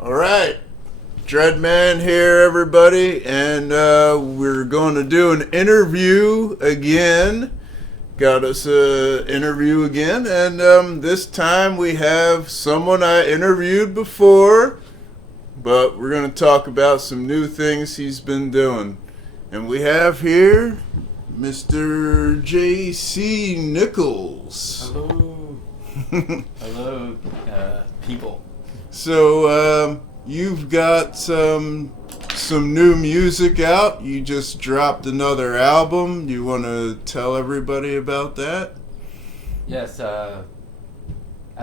All right, Dreadman here, everybody, and we're going to do an interview again. Got us an interview again, and this time we have someone I interviewed before, but we're going to talk about some new things he's been doing. And we have here Mr. JC Nickles. Hello. Hello, people. So, you've got some new music out. You just dropped another album. Do you want to tell everybody about that? Yes, I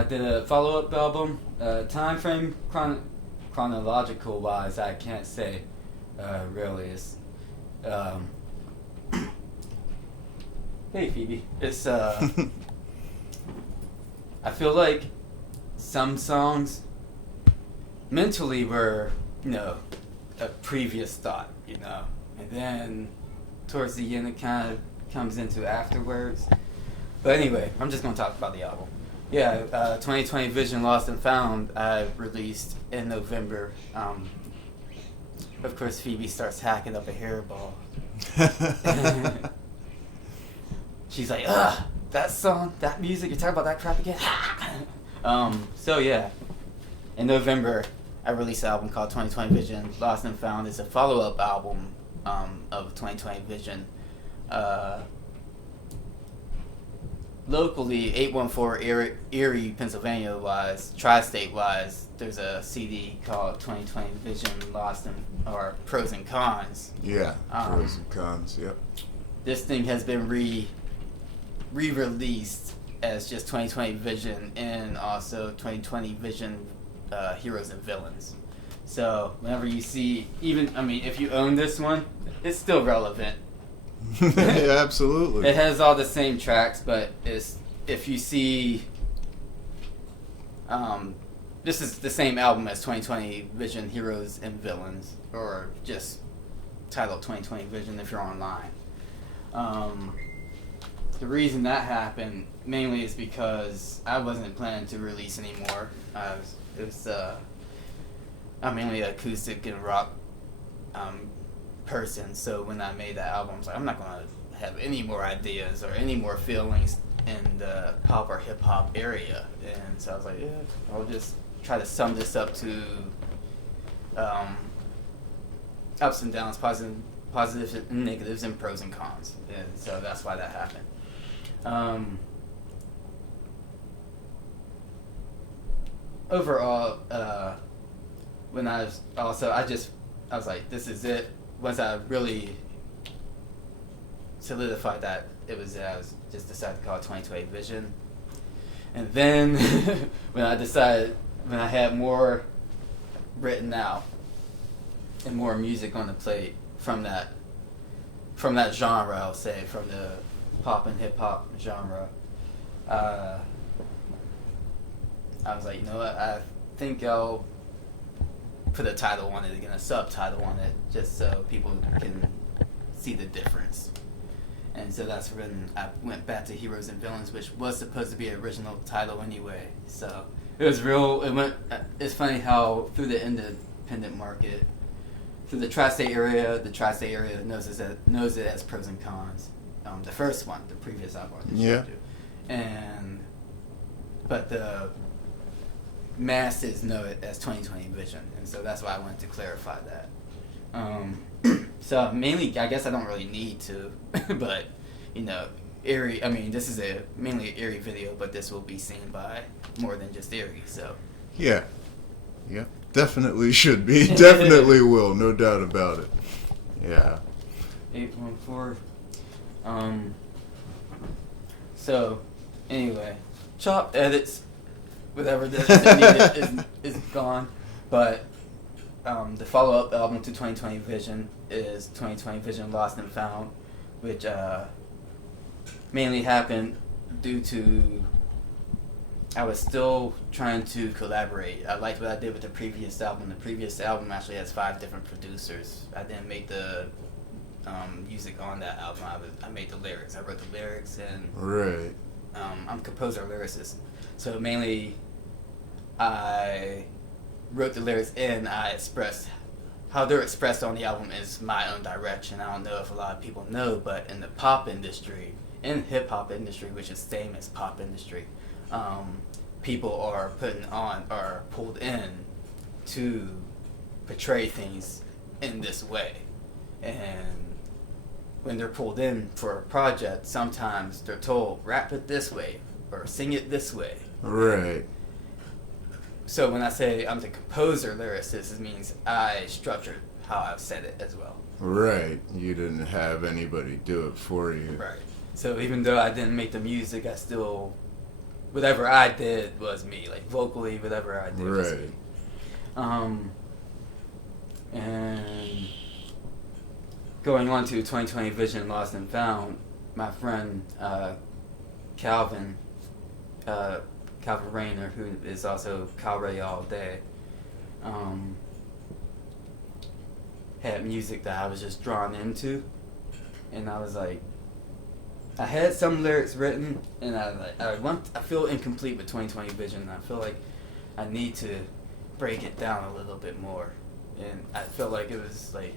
did a follow-up album. Time frame, chronological wise, I can't say really. It's hey Phoebe. It's I feel like some songs mentally were, a previous thought, and then towards the end it kind of comes into afterwards. But anyway, I'm just going to talk about the album. Yeah, 2020 Vision Lost and Found I released in November. Of course, Phoebe starts hacking up a hairball. She's like, ugh, that song, that music, you're talking about that crap again? So yeah, in November, I released an album called 2020 Vision Lost and Found. It's a follow-up album of 2020 Vision. Locally, 814 Erie, Pennsylvania wise, tri-state wise, there's a CD called 2020 Vision Lost and or Pros and Cons. Yeah, pros and cons. Yep. This thing has been re-released as just 2020 Vision and also 2020 Vision Heroes and Villains. So whenever you see, if you own this one, it's still relevant. Yeah, absolutely. It has all the same tracks, but if you see, this is the same album as 2020 Vision Heroes and Villains, or just titled 2020 Vision if you're online. The reason that happened mainly is because I wasn't planning to release anymore. I'm mainly an acoustic and rock person, so when I made that album, I was like, I'm not going to have any more ideas or any more feelings in the pop or hip hop area. And so I was like, yeah, I'll just try to sum this up to ups and downs, positives and negatives, and pros and cons. And so that's why that happened. Overall, when I was like, this is it. Once I really solidified that, I was just decided to call it 2020 Vision. And then when I had more written out and more music on the plate from that genre, I'll say, from the pop and hip hop genre, I was like, you know what, I think I'll put a title on it again, a subtitle on it, just so people can see the difference. And so that's when I went back to Heroes and Villains, which was supposed to be an original title anyway. So it was real. It's funny how through the independent market, through the tri-state area knows it as Pros and Cons. The first one, the previous album. Yeah. But the masses know it as 2020 Vision, and so that's why I wanted to clarify that. So mainly, I guess I don't really need to, but Erie. This is mainly an Erie video, but this will be seen by more than just Erie. So yeah, definitely should be, definitely will, no doubt about it. Yeah. 814. So anyway, chop edits. Whatever this is gone, but the follow-up album to 2020 Vision is 2020 Vision Lost and Found, which mainly happened due to I was still trying to collaborate. I liked what I did with the previous album. The previous album actually has 5 different producers. I didn't make the music on that album. I made the lyrics. I wrote the lyrics, and right. I'm a composer lyricist. So mainly I wrote the lyrics and I expressed how they're expressed on the album is my own direction. I don't know if a lot of people know, but in the pop industry, in hip hop industry, which is same as pop industry, people are pulled in to portray things in this way. And when they're pulled in for a project, sometimes they're told, rap it this way or sing it this way. Right. So when I say I'm the composer lyricist, it means I structured how I've said it as well. Right. You didn't have anybody do it for you. Right. So even though I didn't make the music, I still, whatever I did was me. Like vocally, whatever I did was me. And going on to 2020 Vision Lost and Found, my friend Calvin Rayner, who is also Cal Ray all day, had music that I was just drawn into, and I was like, I had some lyrics written, and I feel incomplete with 2020 Vision, and I feel like I need to break it down a little bit more, and I felt like it was like,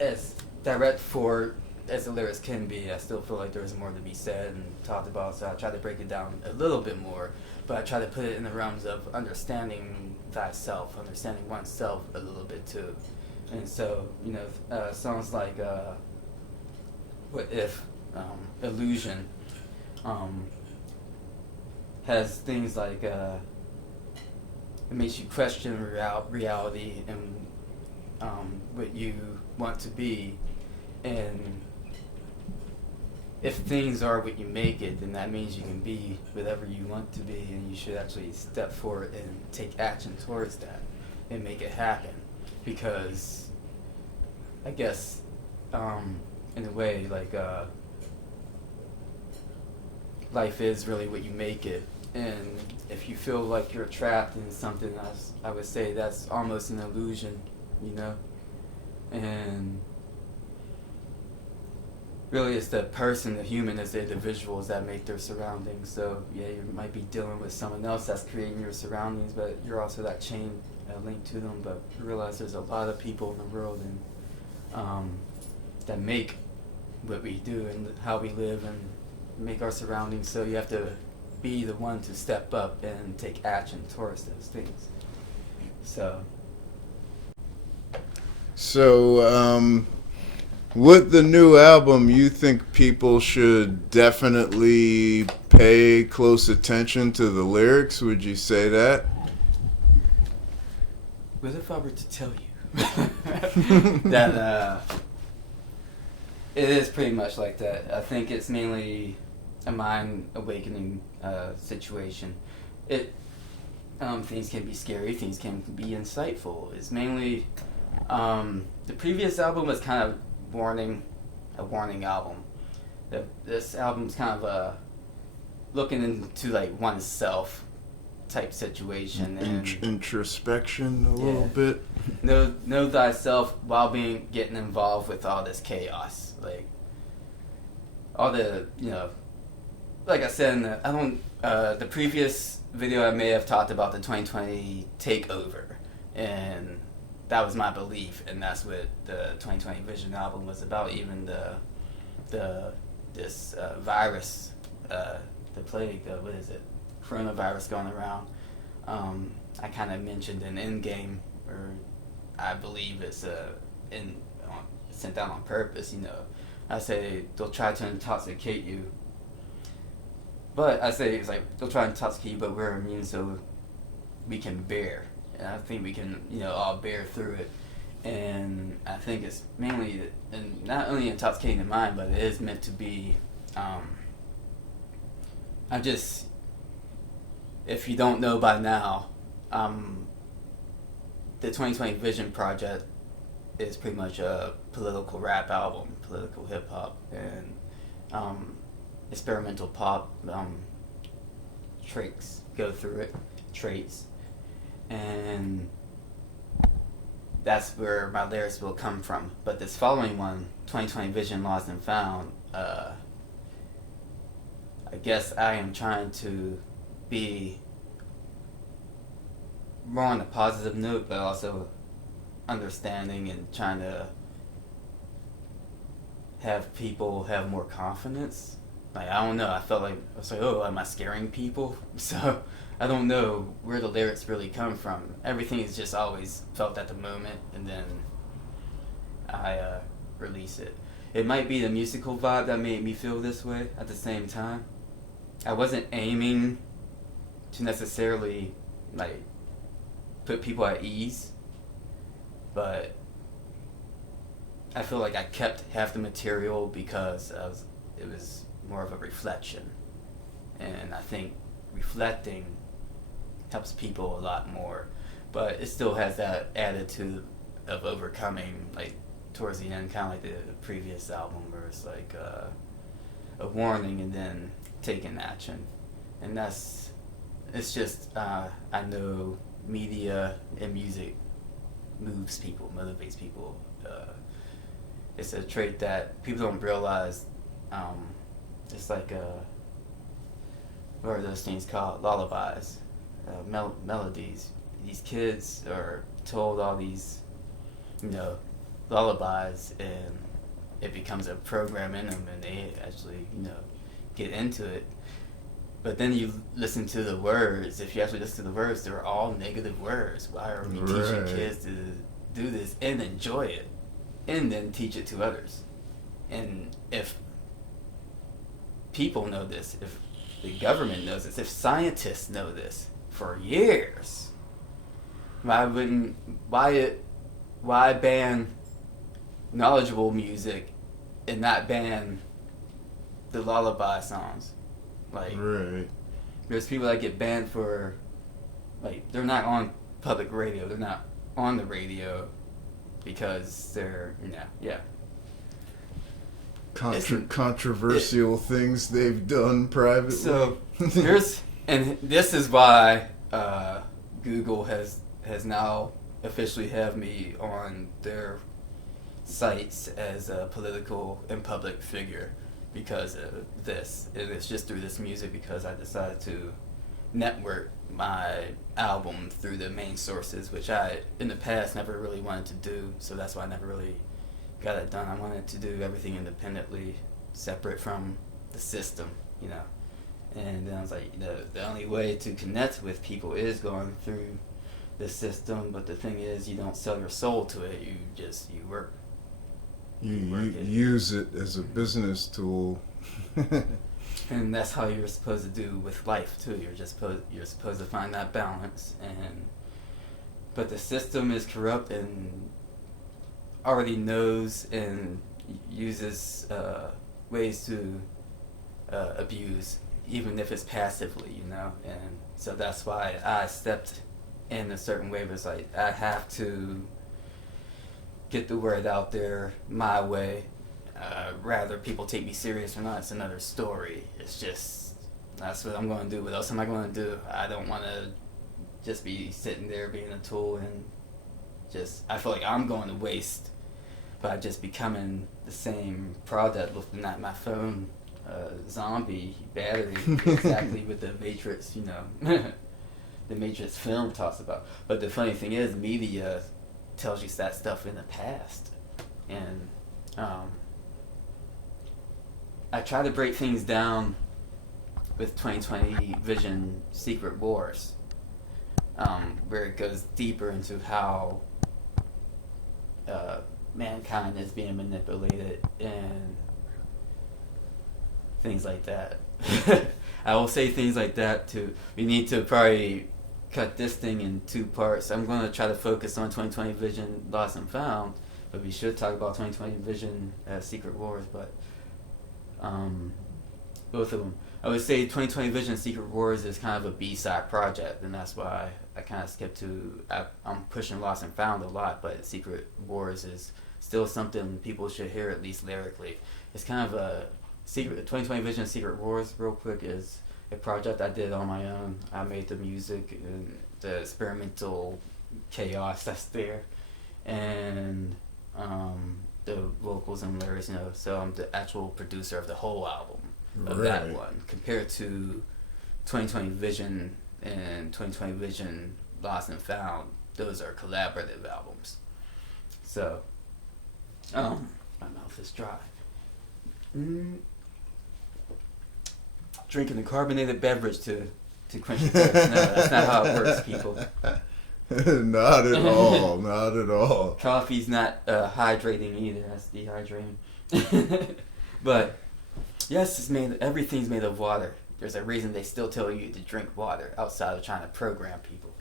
as direct for as the lyrics can be, I still feel like there's more to be said and talked about, so I try to break it down a little bit more, but I try to put it in the realms of understanding thyself, understanding oneself a little bit too. And so, songs like What If, Illusion, has things like, it makes you question reality and what you want to be, and if things are what you make it, then that means you can be whatever you want to be, and you should actually step forward and take action towards that and make it happen. Because I guess, in a way, like, life is really what you make it, and if you feel like you're trapped in something else, I would say that's almost an illusion, and really it's the person, the human, as the individuals that make their surroundings. So yeah, you might be dealing with someone else that's creating your surroundings, but you're also that chain linked to them. But you realize there's a lot of people in the world and that make what we do and how we live and make our surroundings. So you have to be the one to step up and take action towards those things. So, with the new album, you think people should definitely pay close attention to the lyrics? Would you say that? What if I were to tell you that it is pretty much like that? I think it's mainly a mind awakening situation. Things can be scary, things can be insightful. It's mainly the previous album was kind of a warning album. This album's kind of looking into like oneself type situation and introspection a little bit. Know thyself while getting involved with all this chaos, like all the like I said in the previous video, I may have talked about the 2020 takeover, and that was my belief, and that's what the 2020 Vision album was about. Even this virus, the plague, what is it, coronavirus going around. I kind of mentioned an end game, or I believe it's sent out on purpose. I say they'll try to intoxicate you, but I say it's like they'll try to intoxicate you, but we're immune, so we can bear. And I think we can, all bear through it. And I think it's mainly, and not only intoxicating the mind, but it is meant to be, if you don't know by now, the 2020 Vision project is pretty much a political rap album, political hip hop, and experimental pop traits go through it, traits. And that's where my lyrics will come from. But this following one, 2020 Vision Lost and Found, I guess I am trying to be more on a positive note, but also understanding and trying to have people have more confidence. Like, I don't know, I felt like, I was like, oh, am I scaring people? So, I don't know where the lyrics really come from. Everything is just always felt at the moment, and then I release it. It might be the musical vibe that made me feel this way at the same time. I wasn't aiming to necessarily, like, put people at ease, but I feel like I kept half the material because it was more of a reflection. And I think reflecting helps people a lot more. But it still has that attitude of overcoming, like, towards the end, kind of like the previous album, where it's like a warning and then taking action. And it's just, I know media and music moves people, motivates people. It's a trait that people don't realize. It's like, what are those things called? Lullabies, melodies. These kids are told all these, lullabies, and it becomes a program in them, and they actually, get into it. But then you listen to the words. If you actually listen to the words, they're all negative words. Why are we teaching kids to do this and enjoy it, and then teach it to others? And if people know this, if the government knows this, if scientists know this for years, why ban knowledgeable music and not ban the lullaby songs? Like, right. There's people that get banned for, like, they're not on public radio, they're not on the radio because they're, controversial things they've done privately. So and this is why Google has now officially have me on their sites as a political and public figure because of this. And it's just through this music, because I decided to network my album through the main sources, which I in the past never really wanted to do. So that's why I never really got it done. I wanted to do everything independently, separate from the system, And then I was like, the only way to connect with people is going through the system. But the thing is, you don't sell your soul to it. You work. You use it as a business tool. And that's how you're supposed to do with life too. You're supposed to find that balance. But the system is corrupt and already knows and uses ways to abuse, even if it's passively, And so that's why I stepped in a certain way. But it's like, I have to get the word out there my way. Rather people take me serious or not, it's another story. It's just, that's what I'm going to do. What else am I going to do? I don't want to just be sitting there being a tool, and I feel like I'm going to waste by just becoming the same product, looking at my phone, zombie battery, exactly what the Matrix, the Matrix film talks about. But the funny thing is, media tells you that stuff in the past. And I try to break things down with 2020 Vision Secret Wars, where it goes deeper into how mankind is being manipulated and things like that. I will say things like that too. We need to probably cut this thing in 2 parts. I'm going to try to focus on 2020 Vision Lost and Found, but we should talk about 2020 Vision Secret Wars, but both of them. I would say 2020 Vision Secret Wars is kind of a B-side project, and that's why I kind of skipped to, I'm pushing Lost and Found a lot, but Secret Wars is still something people should hear, at least lyrically. It's kind of a 2020 Vision Secret Wars, real quick, is a project I did on my own. I made the music and the experimental chaos that's there, and the vocals and lyrics, so I'm the actual producer of the whole album of that one, compared to 2020 Vision and 2020 Vision Lost and Found, those are collaborative albums. So, my mouth is dry. Drinking a carbonated beverage to quench the thirst. No, that's not how it works, people. Not at all. Not at all. Coffee's not hydrating either. That's dehydrating. But yes, everything's made of water. There's a reason they still tell you to drink water outside of trying to program people.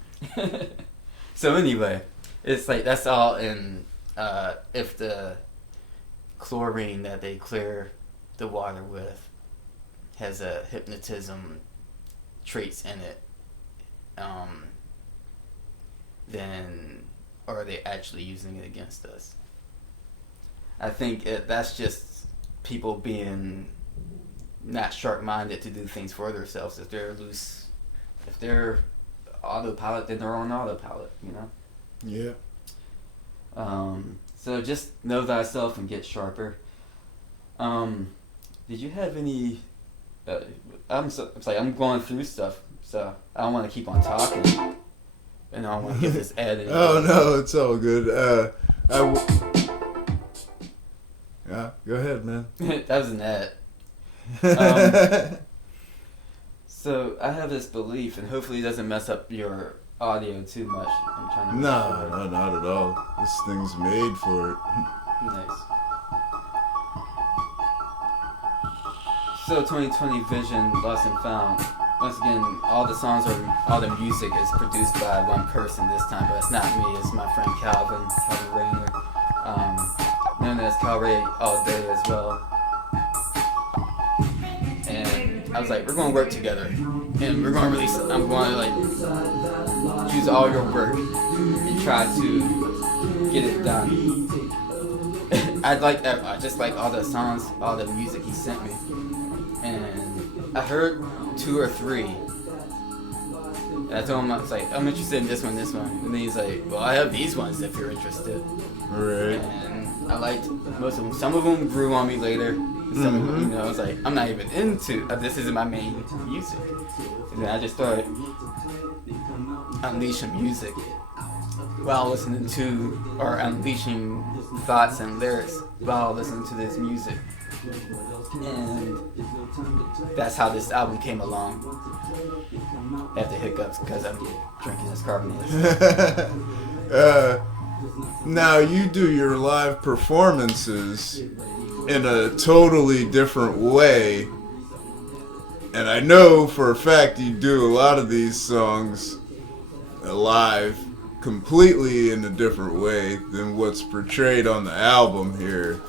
So anyway, it's like that's all in if the chlorine that they clear the water with has a hypnotism traits in it, then are they actually using it against us? I think that's just people being not sharp-minded to do things for themselves. If they're loose, if they're autopilot, then they're on autopilot, you know? Yeah. So just know thyself and get sharper. Did you have any... I'm going through stuff, so I don't want to keep on talking. And I don't want to get this ad. Oh, no, it's all good. Yeah, go ahead, man. That was an ad. So I have this belief, and hopefully it doesn't mess up your audio too much. I'm trying to... No, not at all. This thing's made for it. Nice. So 2020 Vision, Lost and Found. Once again, all the music is produced by one person this time, but it's not me, it's my friend Calvin Rayner, known as Cal Ray all day as well. And I was like, we're going to work together, and we're going to release it. I'm going to like use all your work and try to get it done. I just like all the songs, all the music he sent me. And I heard 2 or 3. And I told him, I was like, I'm interested in this one. And then he's like, well, I have these ones if you're interested. Right. And I liked most of them. Some of them grew on me later. Some of them, I was like, I'm not even into, this isn't my main music. And then I just started unleashing music while listening to, or unleashing thoughts and lyrics while listening to this music. And that's how this album came along. I have the hiccups because I'm drinking this carbonated. Now you do your live performances in a totally different way, and I know for a fact you do a lot of these songs live completely in a different way than what's portrayed on the album here.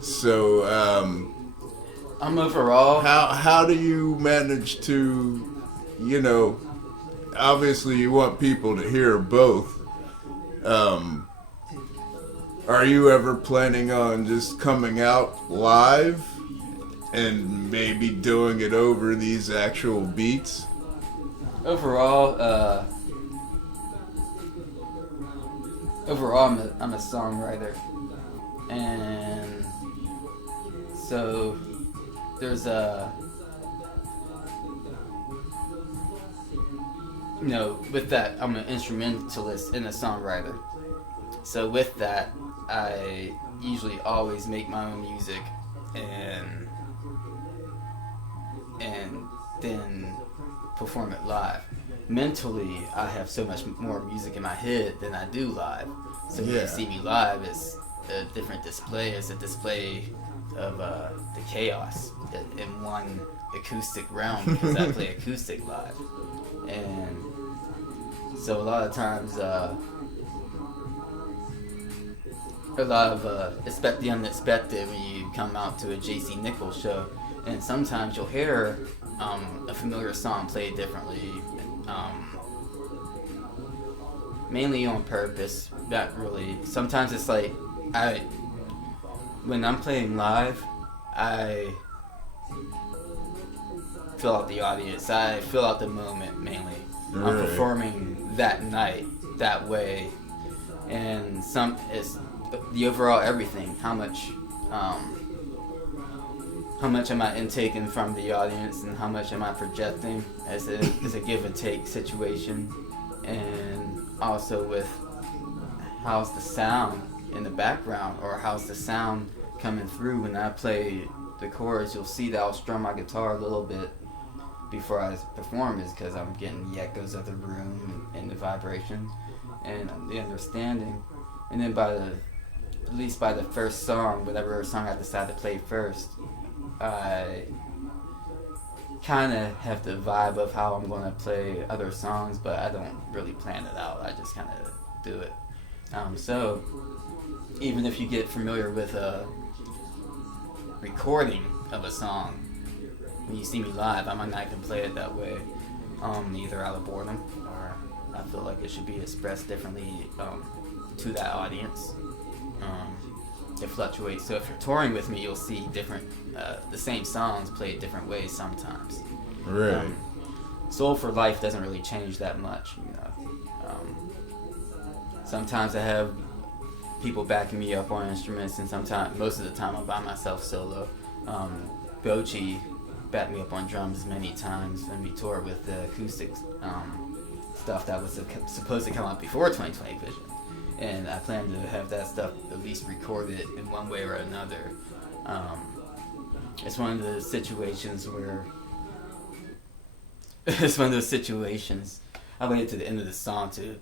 So, I'm overall... How do you manage to, obviously you want people to hear both. Are you ever planning on just coming out live and maybe doing it over these actual beats? Overall, I'm a songwriter, and so there's with that, I'm an instrumentalist and a songwriter. So with that, I usually always make my own music and then perform it live. Mentally, I have so much more music in my head than I do live. So when you see me live, it's a different display. It's a display of the chaos in one acoustic realm, because I play acoustic live. And so a lot of times, a lot of expect the unexpected when you come out to a JC Nickles show, and sometimes you'll hear a familiar song played differently, mainly on purpose. Not really. Sometimes it's like when I'm playing live, I fill out the audience. I fill out the moment mainly. Right. I'm performing that night that way, and it's the overall everything. How much am I intaking from the audience, and how much am I projecting? As a give and take situation, and also with how's the sound in the background, or how's the sound coming through when I play the chorus. You'll see that I'll strum my guitar a little bit before I perform, is because I'm getting the echoes of the room and the vibrations and the understanding. And then at least by the first song, whatever song I decide to play first, I kind of have the vibe of how I'm going to play other songs, but I don't really plan it out. I just kind of do it. So even if you get familiar with a recording of a song, when you see me live, I might not even play it that way, either out of boredom or I feel like it should be expressed differently to that audience. It fluctuates. So if you're touring with me, you'll see the same songs played different ways sometimes. Right. Soul for Life doesn't really change that much, sometimes I have people backing me up on instruments, and most of the time I'm by myself solo. Bochi backed me up on drums many times, and we toured with the acoustic stuff that was supposed to come out before 2020 Vision. And I plan to have that stuff at least recorded in one way or another. It's one of the situations where I waited to the end of the song to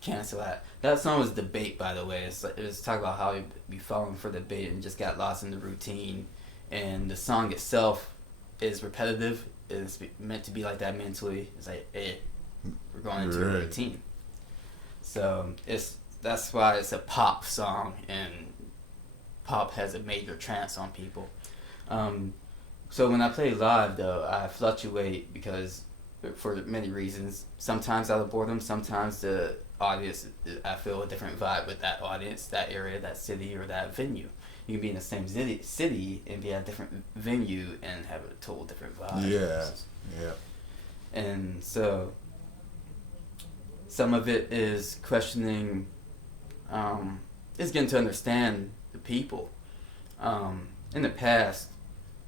cancel that. That song was Debate, by the way. It was talking about how we be falling for debate and just got lost in the routine. And the song itself is repetitive. It's meant to be like that mentally. It's like, hey, we're going into a routine. So that's why it's a pop song, and pop has a major trance on people. So when I play live, though, I fluctuate because for many reasons. Sometimes out of boredom, sometimes the audience, I feel a different vibe with that audience, that area, that city, or that venue. You can be in the same city and be at a different venue and have a total different vibe. Yeah. And so some of it is questioning, is getting to understand the people. In the past,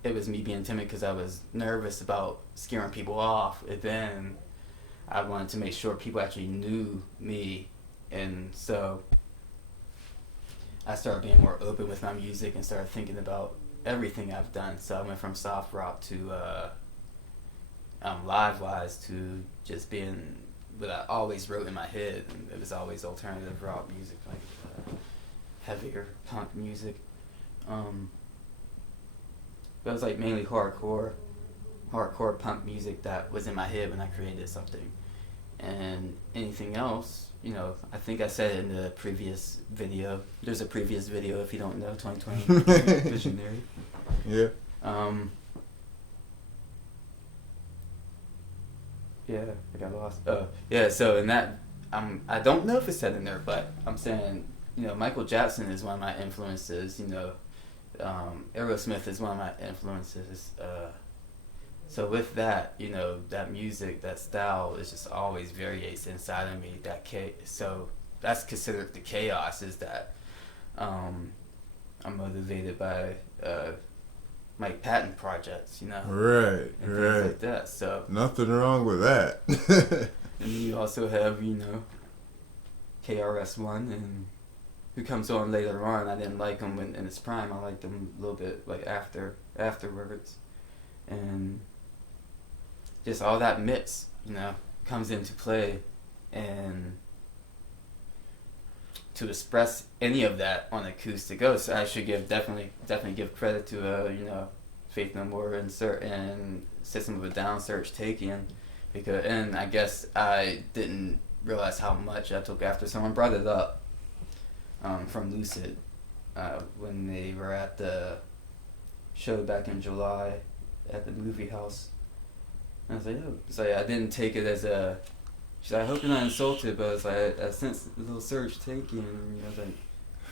it was me being timid because I was nervous about scaring people off. And then I wanted to make sure people actually knew me. And so I started being more open with my music and started thinking about everything I've done. So I went from soft rock to live-wise to just being what I always wrote in my head. And it was always alternative rock music, like heavier punk music. But it was like mainly hardcore punk music that was in my head when I created something. And anything else, I think I said it in the previous video. There's a previous video if you don't know, 2020 Visionary. Yeah. Yeah, I got lost. Yeah, so in that, I don't know if it's said in there, but I'm saying, Michael Jackson is one of my influences, Aerosmith is one of my influences. So with that, that music, that style is just always variates inside of me. So that's considered the chaos, is that I'm motivated by Mike Patton projects, Right, and right. things like that. So nothing wrong with that. and then you also have, KRS-One, and who comes on later on. I didn't like him in his prime. I liked him a little bit like afterwards, and just all that mix, comes into play, and to express any of that on acoustic goes. I should definitely give credit to Faith No More and System of a Down, Search Taken, and I guess I didn't realize how much I took after someone brought it up. From Lucid, when they were at the show back in July at the movie house. And I was like, oh. So I didn't take it as a... She's like, I hope you're not insulted, but it's like, I sensed a little surge taking. And I was like...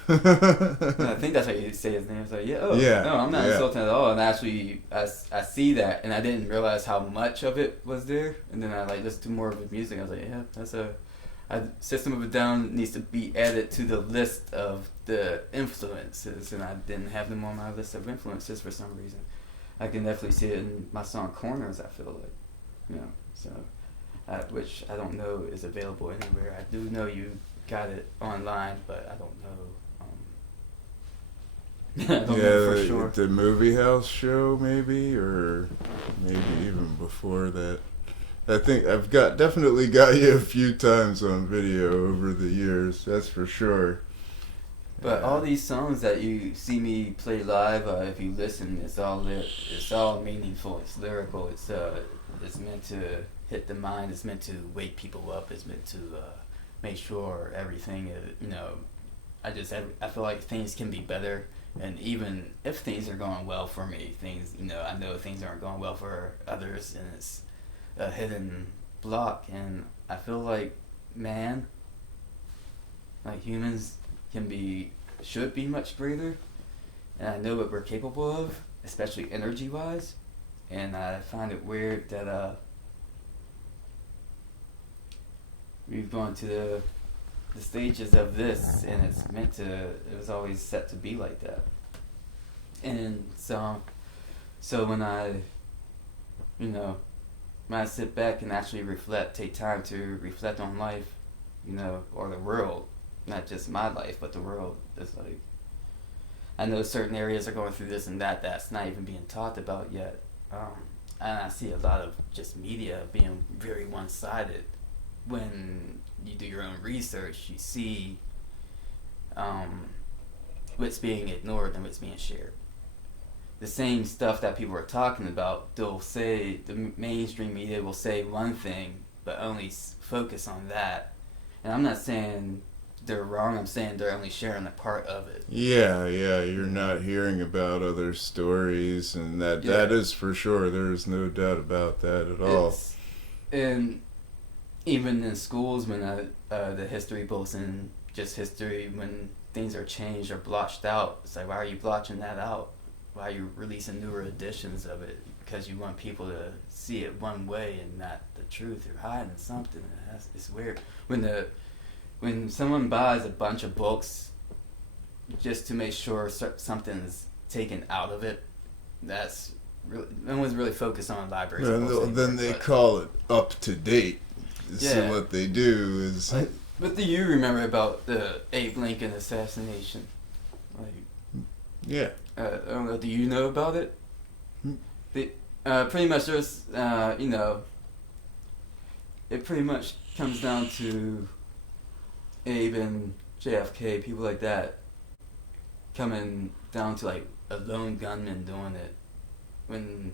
I think that's how you say his name. I was like, no, I'm not insulting at all. And actually, I see that, and I didn't realize how much of it was there. And then I listened to more of his music. I was like, yeah, that's System of a Down needs to be added to the list of the influences, and I didn't have them on my list of influences for some reason. I can definitely see it in my song Corners, I feel like. So which I don't know is available anywhere. I do know you got it online, but I don't know. I don't know for sure. The movie house show, maybe, or maybe even before that. I think I've definitely got you a few times on video over the years. That's for sure. But all these songs that you see me play live, if you listen, it's all meaningful. It's lyrical. It's meant to hit the mind. It's meant to wake people up. It's meant to make sure everything. I feel like things can be better. And even if things are going well for me, I know things aren't going well for others, and it's a hidden block. And I feel like humans should be much greater, and I know what we're capable of, especially energy-wise. And I find it weird that we've gone to the stages of this, and it was always set to be like that. And so when I sit back and actually take time to reflect on life, or the world, not just my life, but the world, it's like, I know certain areas are going through this and that's not even being talked about yet. And I see a lot of just media being very one-sided. When you do your own research, you see what's being ignored and what's being shared. The same stuff that people are talking about, they'll say, the mainstream media will say one thing, but only focus on that. And I'm not saying they're wrong, I'm saying they're only sharing a part of it. Yeah, you're not hearing about other stories, and that is for sure. There is no doubt about that at all. And even in schools, when the history books and just history, when things are changed or blotched out, it's like, why are you blotching that out? Why are you releasing newer editions of it? Because you want people to see it one way and not the truth. You're hiding something. It's weird. When someone buys a bunch of books just to make sure something's taken out of it, that's really, no one's really focused on libraries. Then they call it up to date. So what they do is... What do you remember about the Abe Lincoln assassination? Yeah. I don't know, do you know about it? Pretty much there's, it pretty much comes down to Abe and JFK, people like that, coming down to like a lone gunman doing it. When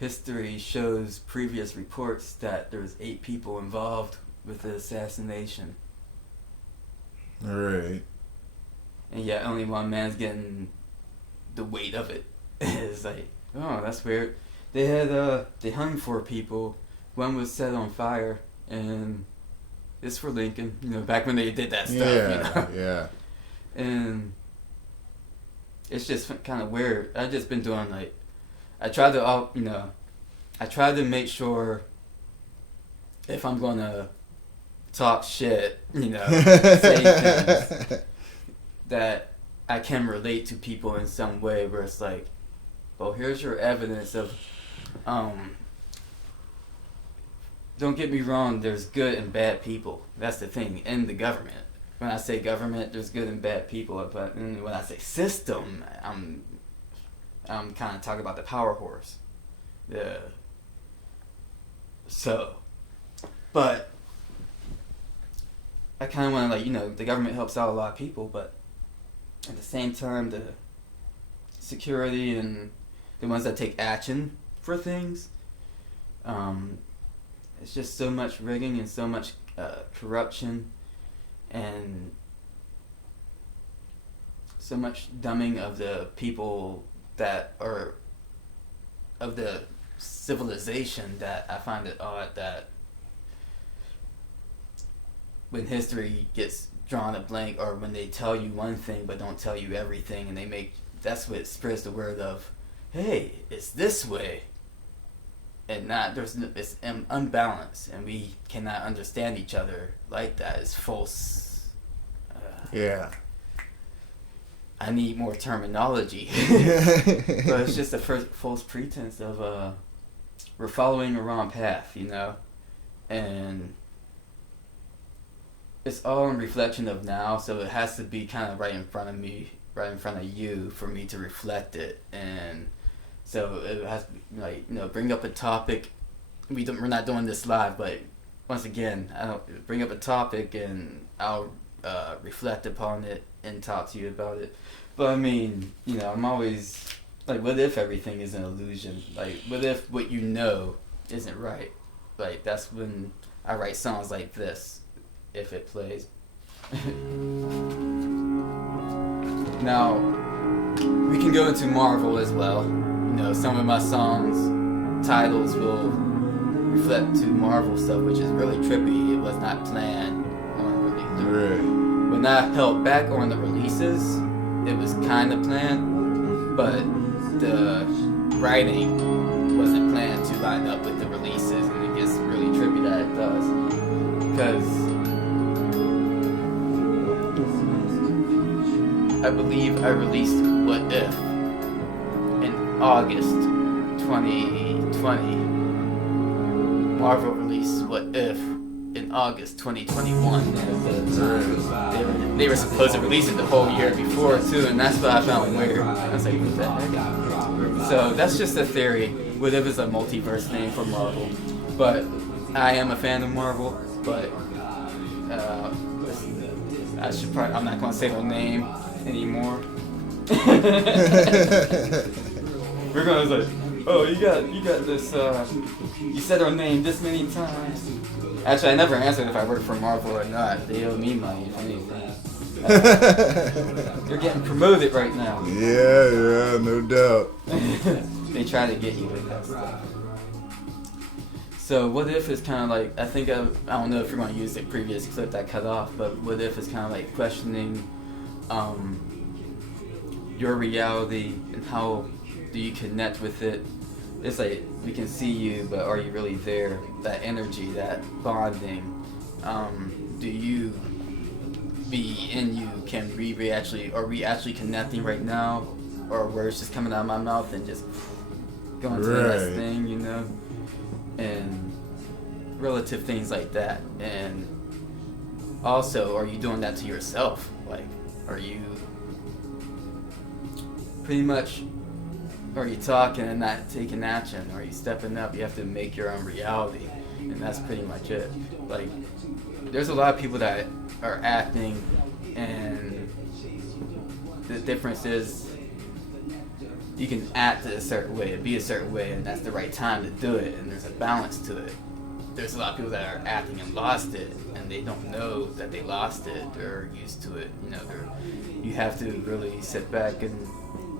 history shows previous reports that there was 8 people involved with the assassination. Alright. And yet only one man's getting the weight of it. It's like, oh, that's weird. They hung 4 people. One was set on fire, and it's for Lincoln. Back when they did that stuff. Yeah. And it's just kind of weird. I've just been doing I try to make sure if I'm gonna talk shit, say things that I can relate to people in some way, where it's like, well, here's your evidence of, don't get me wrong, there's good and bad people. That's the thing, in the government. When I say government, there's good and bad people, but when I say system, I'm kind of talking about the power horse. But I kind of want to, the government helps out a lot of people, but at the same time, the security and the ones that take action for things, it's just so much rigging and so much corruption and so much dumbing of the people that are of the civilization, that I find it odd that when history gets drawn a blank, or when they tell you one thing but don't tell you everything, and that's what spreads the word of, hey, it's this way, and it's unbalanced, and we cannot understand each other like that. It's false. I need more terminology. But it's just a false pretense of we're following the wrong path, and and it's all in reflection of now, so it has to be kind of right in front of me, right in front of you, for me to reflect it. And so it has to be, like, bring up a topic. We're not doing this live, but once again, I'll bring up a topic and I'll reflect upon it and talk to you about it. But I mean, I'm always like, what if everything is an illusion? Like, what if what you know isn't right? Like, that's when I write songs like this, if it plays. Now, we can go into Marvel as well. Some of my songs titles will reflect to Marvel stuff, which is really trippy. It was not planned on release. Right. When I held back on the releases, it was kind of planned, but the writing wasn't planned to line up with the releases, and it gets really trippy that it does. Because I believe I released What If in August 2020. Marvel released What If in August 2021. They were supposed to release it the whole year before too, and that's what I found weird. I was like, what the heck? So that's just a theory. What If is a multiverse name for Marvel, but I am a fan of Marvel. But I'm not gonna say their name anymore. We're gonna say, oh, you got this. You said her name this many times. Actually, I never answered if I work for Marvel or not. They owe me money, if anything. You're getting promoted right now. Yeah, no doubt. They try to get you with that stuff. So What If is kind of like, I don't know if you're going to use the previous clip that cut off, but What If is kind of like questioning your reality and how do you connect with it. It's like, we can see you, but are you really there? That energy, that bonding. Do you be in you? Are we actually connecting right now? Or words just coming out of my mouth and just going to the next thing, And relative things like that. And also, are you doing that to yourself? Like, are you pretty much, are you talking and not taking action? Are you stepping up? You have to make your own reality, and that's pretty much it. Like, there's a lot of people that are acting, and the difference is you can act a certain way, be a certain way, and that's the right time to do it, and there's a balance to it. There's a lot of people that are acting and lost it, and they don't know that they lost it. They're used to it. You have to really sit back, and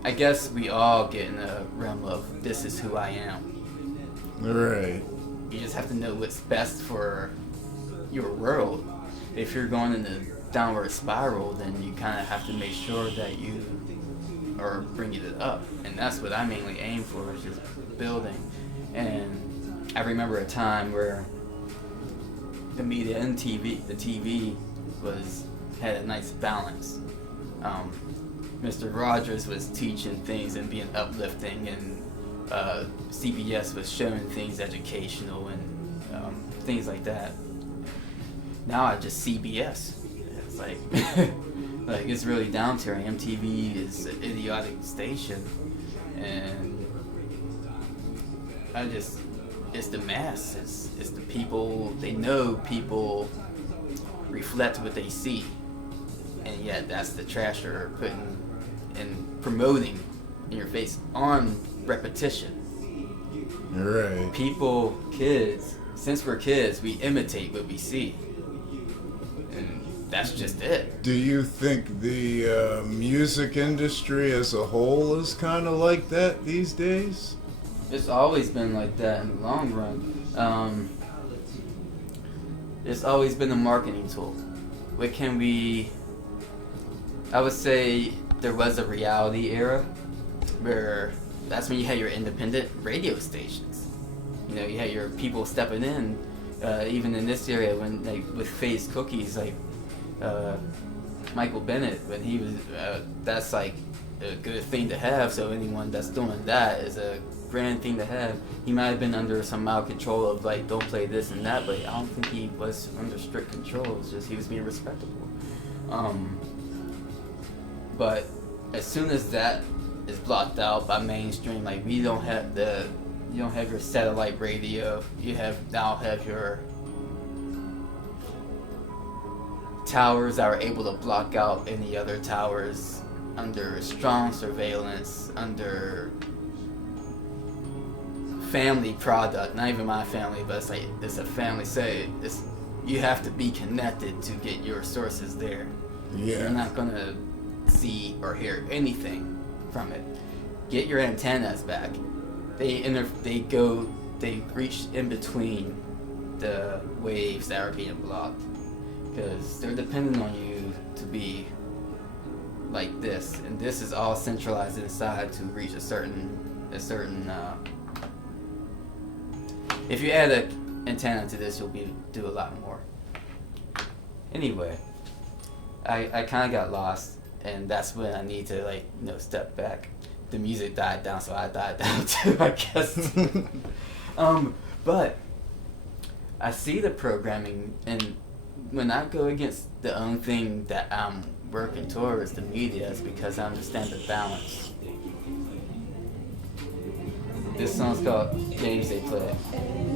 I guess we all get in a realm of, this is who I am. Right. You just have to know what's best for your world. If you're going in a downward spiral, then you kind of have to make sure that you are bringing it up. And that's what I mainly aim for, is just building. And I remember a time where the media and the TV had a nice balance. Mr. Rogers was teaching things and being uplifting, and CBS was showing things educational and things like that. Now I just CBS. It's like, like, it's really down to MTV is an idiotic station, and it's the mass. It's the people. They know people reflect what they see, and yet that's the trash they're putting and promoting in your face on repetition. Right. People, kids, since we're kids, we imitate what we see, and that's just it. Do you think the music industry as a whole is kind of like that these days? It's always been like that in the long run. It's always been a marketing tool. What can we... I would say there was a reality era where that's when you had your independent radio stations. You had your people stepping in, even in this area, when, like, with Face Cookies, like Michael Bennett, when he was, that's like a good thing to have. So anyone that's doing that is a grand thing to have. He might have been under some mild control of like, don't play this and that, but I don't think he was under strict control. It's just he was being respectable. But as soon as that is blocked out by mainstream, like you don't have your satellite radio. You now have your towers that are able to block out any other towers under strong surveillance, under family product. Not even my family, but it's like it's a family. You have to be connected to get your sources there. Yeah. You're not gonna see or hear anything from it. Get your antennas back. They reach in between the waves that are being blocked, because they're dependent on you to be like this, and this is all centralized inside to reach a certain if you add an antenna to this, you'll do a lot more. Anyway, I kind of got lost, and that's when I need to step back. The music died down, so I died down too, I guess. But I see the programming, and when I go against the own thing that I'm working towards, the media, is because I understand the balance. This song's called Games They Play.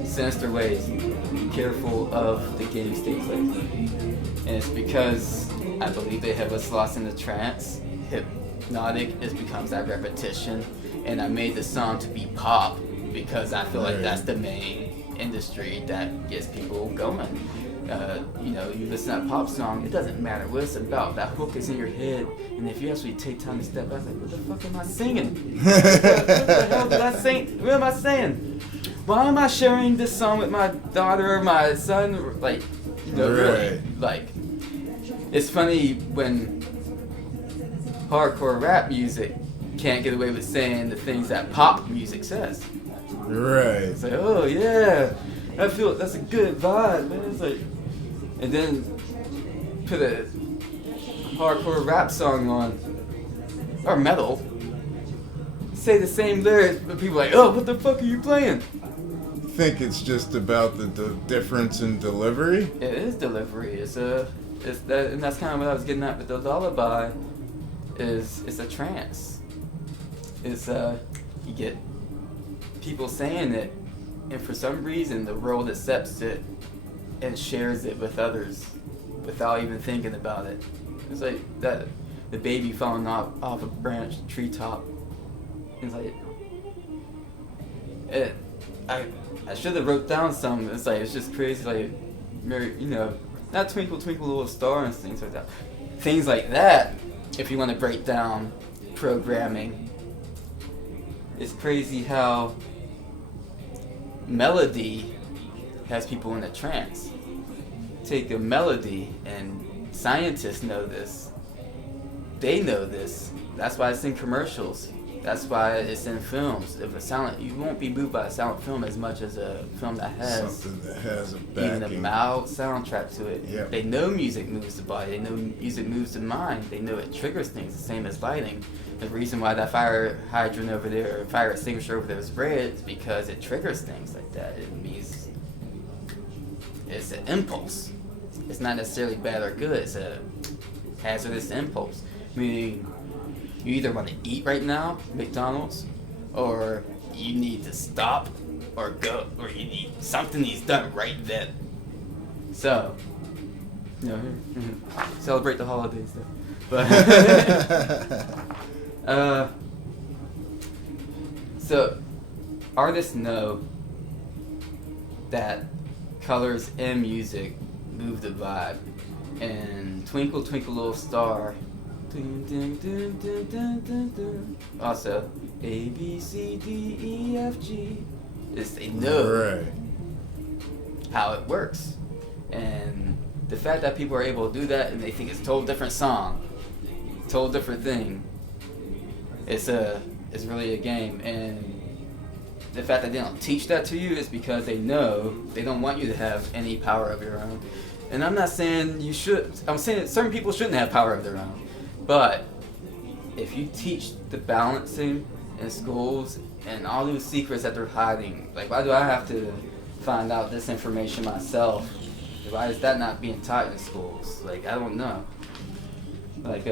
Sinister Ways. Be careful of the games they play. And it's because I believe they have us lost in the trance. Hypnotic becomes that repetition. And I made the song to be pop because I feel like that's the main industry that gets people going. You listen to that pop song, it doesn't matter what it's about. That hook is in your head, and if you actually take time to step back, like, what the fuck am I singing? What the hell did I sing? What am I saying? Why am I sharing this song with my daughter or my son? Like, really, like, it's funny when hardcore rap music can't get away with saying the things that pop music says. Right. It's like, oh yeah, that's a good vibe, man. It's like, and then put a hardcore rap song on, or metal, say the same lyrics, but people are like, oh, what the fuck are you playing? Think it's just about the difference in delivery? It is delivery. It's that, and that's kind of what I was getting at with the lullaby. It's a trance. It's you get people saying it, and for some reason the world accepts it and shares it with others without even thinking about it. It's like that the baby falling off a branch, treetop. It's like I should have wrote down something. It's like it's just crazy. Like, not Twinkle Twinkle Little Star and things like that. Things like that. If you want to break down programming, it's crazy how melody has people in a trance. Take a melody, and scientists know this. They know this. That's why it's in commercials. That's why it's in films. You won't be moved by a silent film as much as a film that has something that has a backing. Even a mild soundtrack to it. Yep. They know music moves the body. They know music moves the mind. They know it triggers things, the same as lighting. The reason why that fire hydrant over there, or fire extinguisher over there is red is because it triggers things like that. It means it's an impulse. It's not necessarily bad or good. It's a hazardous impulse. Meaning, you either want to eat right now, McDonald's, or you need to stop or go, or something needs done right then. So, celebrate the holidays though. But so artists know that colors in music move the vibe, and Twinkle Twinkle Little Star. Also, A, B, C, D, E, F, G. They know how it works. And the fact that people are able to do that and they think it's a total different song, total different thing, it's really a game. And the fact that they don't teach that to you is because they know they don't want you to have any power of your own. And I'm not saying you should. I'm saying that certain people shouldn't have power of their own. But if you teach the balancing in schools and all those secrets that they're hiding. Like, why do I have to find out this information myself? Why is that not being taught in schools? Like, I don't know. Like,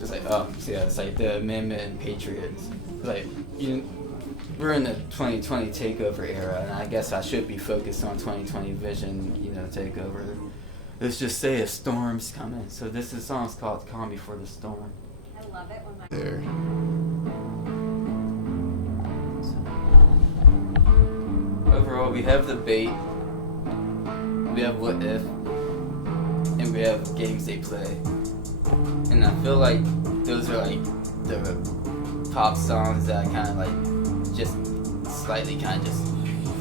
it's like, oh, so yeah, it's like the Amendment and Patriots. Like, we're in the 2020 takeover era, and I guess I should be focused on 2020 vision, takeover. Let's just say a storm's coming. So this song's called Calm Before the Storm. I love it when my There. Overall, we have the bait, we have what if, and we have games they play. And I feel like those are like the pop songs that I kind of like just slightly kind of just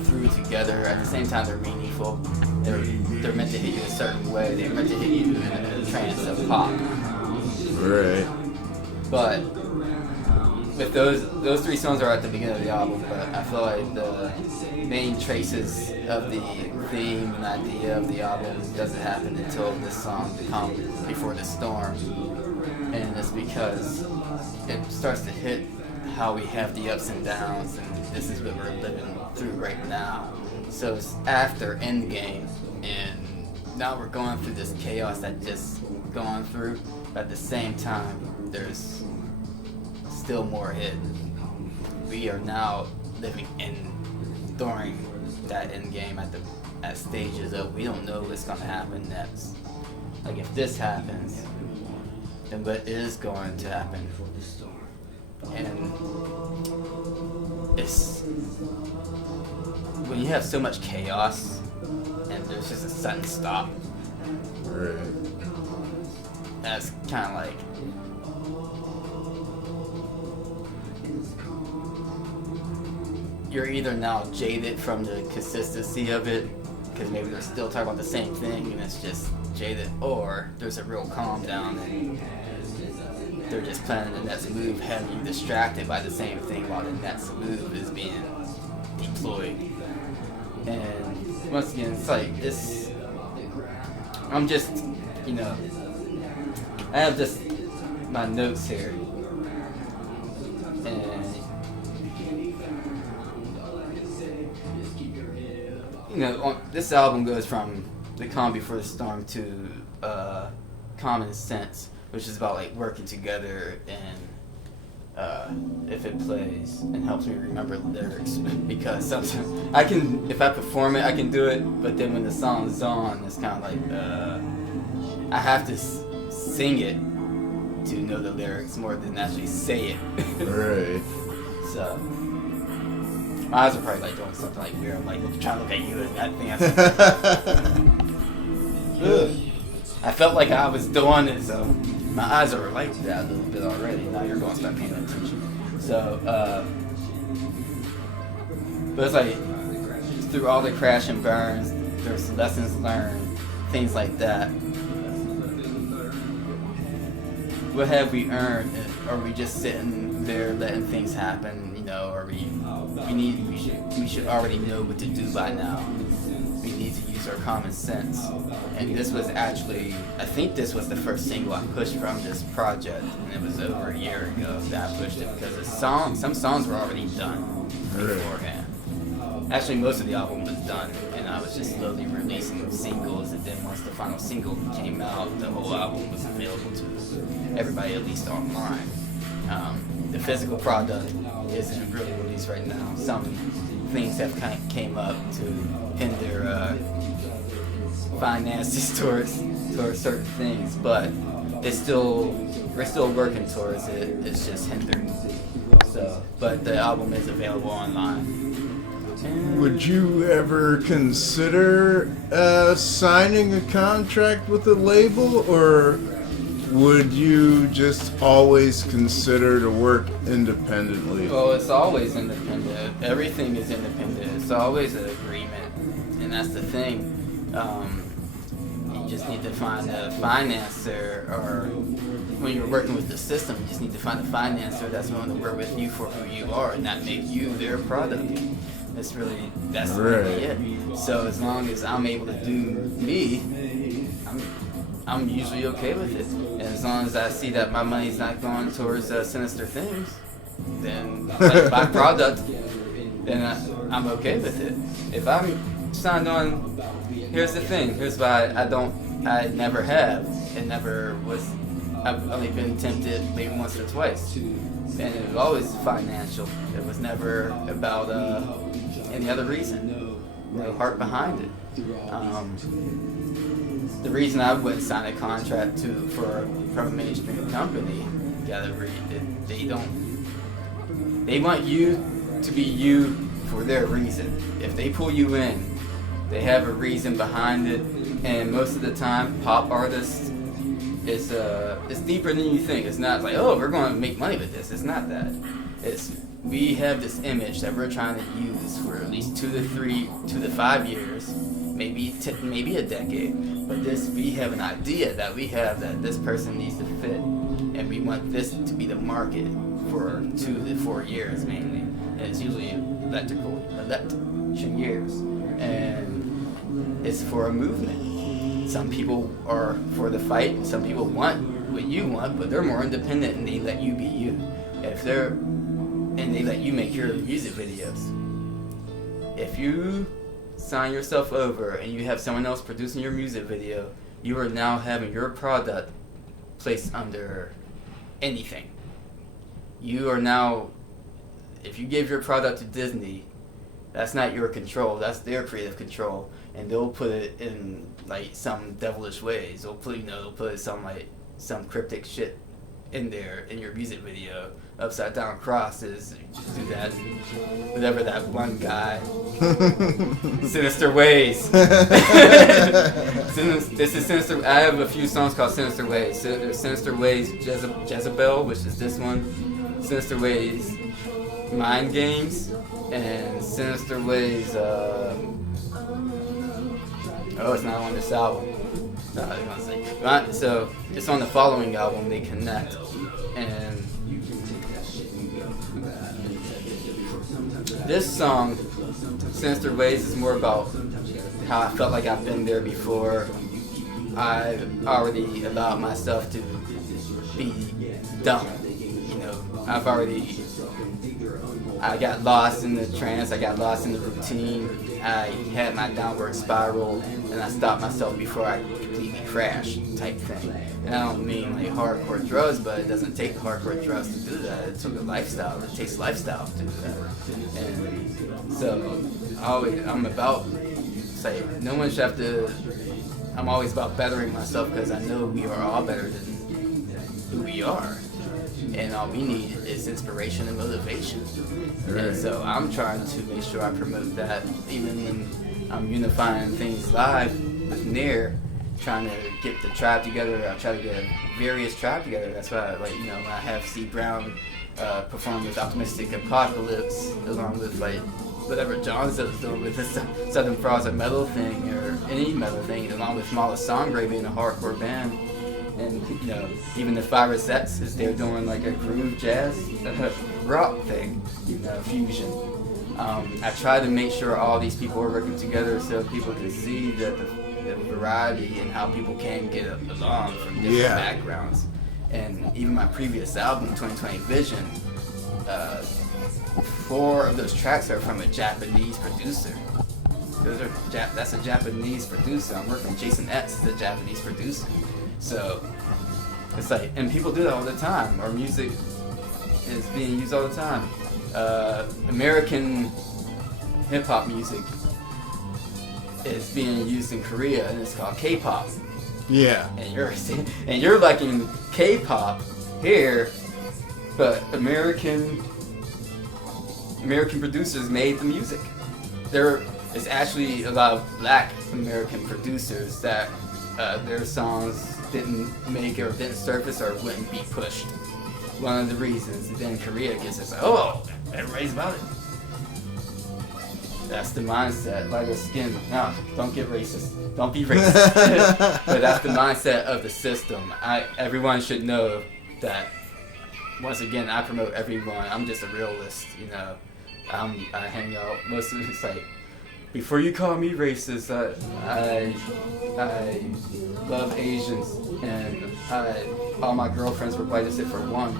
threw together. At the same time, they're meaningful. They're meant to hit you a certain way. They're meant to hit you in a trance of pop. Right. But with those three songs are at the beginning of the album, but I feel like the main traces of the theme and idea of the album doesn't happen until this song, Calm Before the Storm. And it's because it starts to hit how we have the ups and downs, and this is what we're living through right now. So it's after Endgame, and now we're going through this chaos that just going through, but at the same time, there's still more hidden. We are now living during that Endgame at stages of we don't know what's gonna happen next. Like if this happens, then what is going to happen? And it's when you have so much chaos and there's just a sudden stop. Right. That's kind of like you're either now jaded from the consistency of it, because maybe they're still talking about the same thing and it's just jaded, or there's a real calm down and they're just planning the next move, having you distracted by the same thing while the next move is being deployed. And once again, it's like I'm just, I have just my notes here, and this album goes from the Calm Before the Storm to Common Sense, which is about like working together and if it plays and helps me remember lyrics, because sometimes if I perform it, I can do it, but then when the song's on, it's kind of like I have to sing it to know the lyrics more than actually say it. Right. So my eyes are probably like doing something like weird. I'm like trying to look at you and that thing. I felt like I was doing it, so my eyes are like that a little bit already. Now you're going to start paying attention. So, but it's like through all the crash and burns, there's lessons learned, things like that. What have we earned? Are we just sitting there letting things happen? Or we should already know what to do by now. We need to use our common sense. And this was actually, I think this was the first single I pushed from this project, and it was over a year ago that I pushed it because some songs were already done beforehand. Actually, most of the album was done, and I was just slowly releasing singles, and then once the final single came out, the whole album was available to everybody, at least online. The physical product isn't really released right now. Some things have kind of came up to hinder finances towards certain things, but we're still working towards it. It's just hindered. So, but the album is available online. Would you ever consider signing a contract with a label, or would you just always consider to work independently? Well, it's always independent. Everything is independent. It's always an agreement, and that's the thing. You just need to find a financer, or when you're working with the system, you just need to find a financer that's willing to work with you for who you are and not make you their product. That's really it. So as long as I'm able to do me, I'm usually okay with it. And as long as I see that my money's not going towards sinister things, then like my product, then I'm okay with it. If I'm signed on, here's the thing. Here's why I never have. It never was. I've only been tempted maybe once or twice, and it was always financial. It was never about any other reason. No heart behind it. The reason I wouldn't sign a contract from a mainstream company, you gotta read it. They want you to be you for their reason. If they pull you in, they have a reason behind it, and most of the time, pop artists, it's deeper than you think. It's not like, oh, we're going to make money with this. It's not that. We have this image that we're trying to use for at least 2 to 5 years, maybe a decade. But we have an idea that this person needs to fit, and we want this to be the market for 2 to 4 years mainly. And it's usually election years, and it's for a movement. Some people are for the fight. Some people want what you want, but they're more independent and they let you be you. And they let you make your music videos. If you sign yourself over and you have someone else producing your music video, you are now having your product placed under anything. You are now, if you give your product to Disney, that's not your control, that's their creative control, and they'll put it in like some devilish ways. They'll put some cryptic shit in there in your music video, upside down crosses, do that, whatever that one guy, Sinister Ways. This is Sinister. I have a few songs called Sinister Ways. So there's Sinister Ways Jezebel, which is this one, Sinister Ways Mind Games, and Sinister Ways, it's not on this album. No, so it's on the following album, They Connect. And this song, Sinister Ways, is more about how I felt like I've been there before. I've already allowed myself to be dumb. I got lost in the trance, I got lost in the routine, I had my downward spiral, and I stopped myself before I completely crashed type thing. And I don't mean like hardcore drugs, but it doesn't take hardcore drugs to do that. It took a lifestyle, it takes lifestyle to do that. And so I'm about, say, no one should have to, I'm always about bettering myself because I know we are all better than who we are. And all we need is inspiration and motivation. Right. And so I'm trying to make sure I promote that, even when I'm unifying things live with Nair, trying to get the tribe together. I try to get various tribe together. That's why, when I have C. Brown perform with Optimistic Apocalypse, along with whatever John's doing with this Southern Frost metal thing or any metal thing, along with Mala Sangre being a hardcore band. And even the Virus X is there doing like a groove jazz rock thing, fusion. I try to make sure all these people are working together so people can see the variety and how people can get along from different backgrounds. And even my previous album, 2020 Vision, 4 of those tracks are from a Japanese producer. That's a Japanese producer. I'm working with Jason X, the Japanese producer. So it's like, and people do that all the time. Our music is being used all the time. American hip hop music is being used in Korea, and it's called K-pop. Yeah. And you're liking K-pop here, but American producers made the music. It's actually a lot of black American producers that their songs didn't make or didn't surface or wouldn't be pushed. One of the reasons. And then Korea gets this, everybody's about it. That's the mindset. Like your skin. No, don't get racist. Don't be racist. But that's the mindset of the system. Everyone should know that. Once again, I promote everyone. I'm just a realist. I hang out. Most of it's like, before you call me racist, I love Asians, and all my girlfriends were white except for one.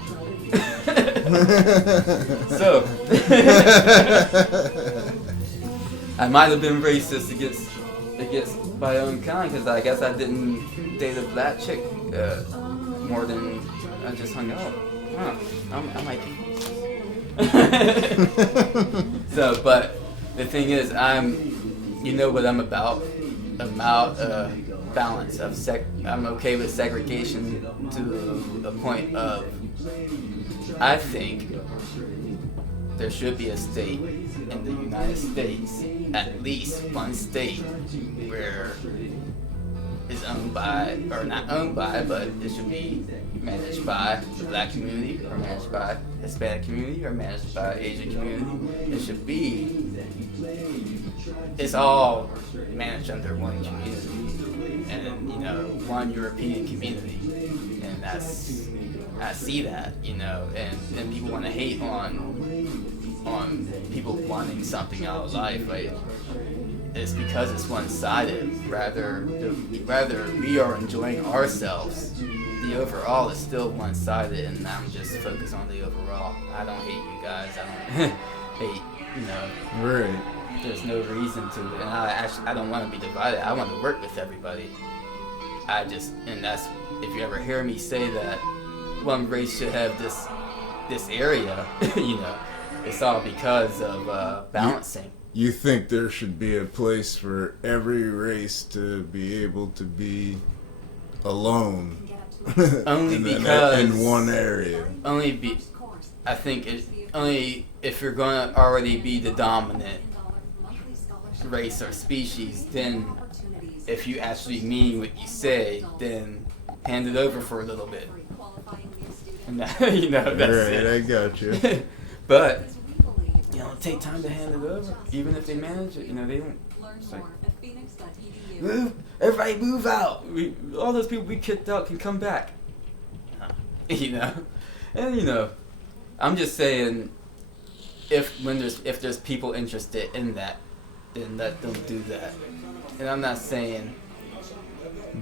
So, I might have been racist against my own kind because I guess I didn't date a black chick more than I just hung out. Huh, I might be. So, but the thing is, you know what I'm about balance of I'm okay with segregation to the point of I think there should be a state in the United States, at least one state where is owned by, or not owned by, but it should be managed by the black community, or managed by Hispanic community, or managed by Asian community. It should be, it's all managed under one community, and you know, one European community, and that's, I see that, you know, and people want to hate on people wanting something out of life, like, it's because it's one-sided. Rather we are enjoying ourselves. The overall is still one-sided, and I'm just focused on the overall. I don't hate you guys. I don't hate, you know. Right. There's no reason to, and I don't want to be divided. I want to work with everybody. And that's, if you ever hear me say that one race should have this area, you know, it's all because of balancing. You think there should be a place for every race to be able to be alone, only because in one area. I think only if you're going to already be the dominant race or species, then if you actually mean what you say, then hand it over for a little bit. And you know, that's right, it. I got you. But you know, take time to hand it over, even if they manage it. You know, they don't. It's like, everybody move out. All those people we kicked out can come back. You know, and you know, I'm just saying, if there's people interested in that, then let them do that. And I'm not saying.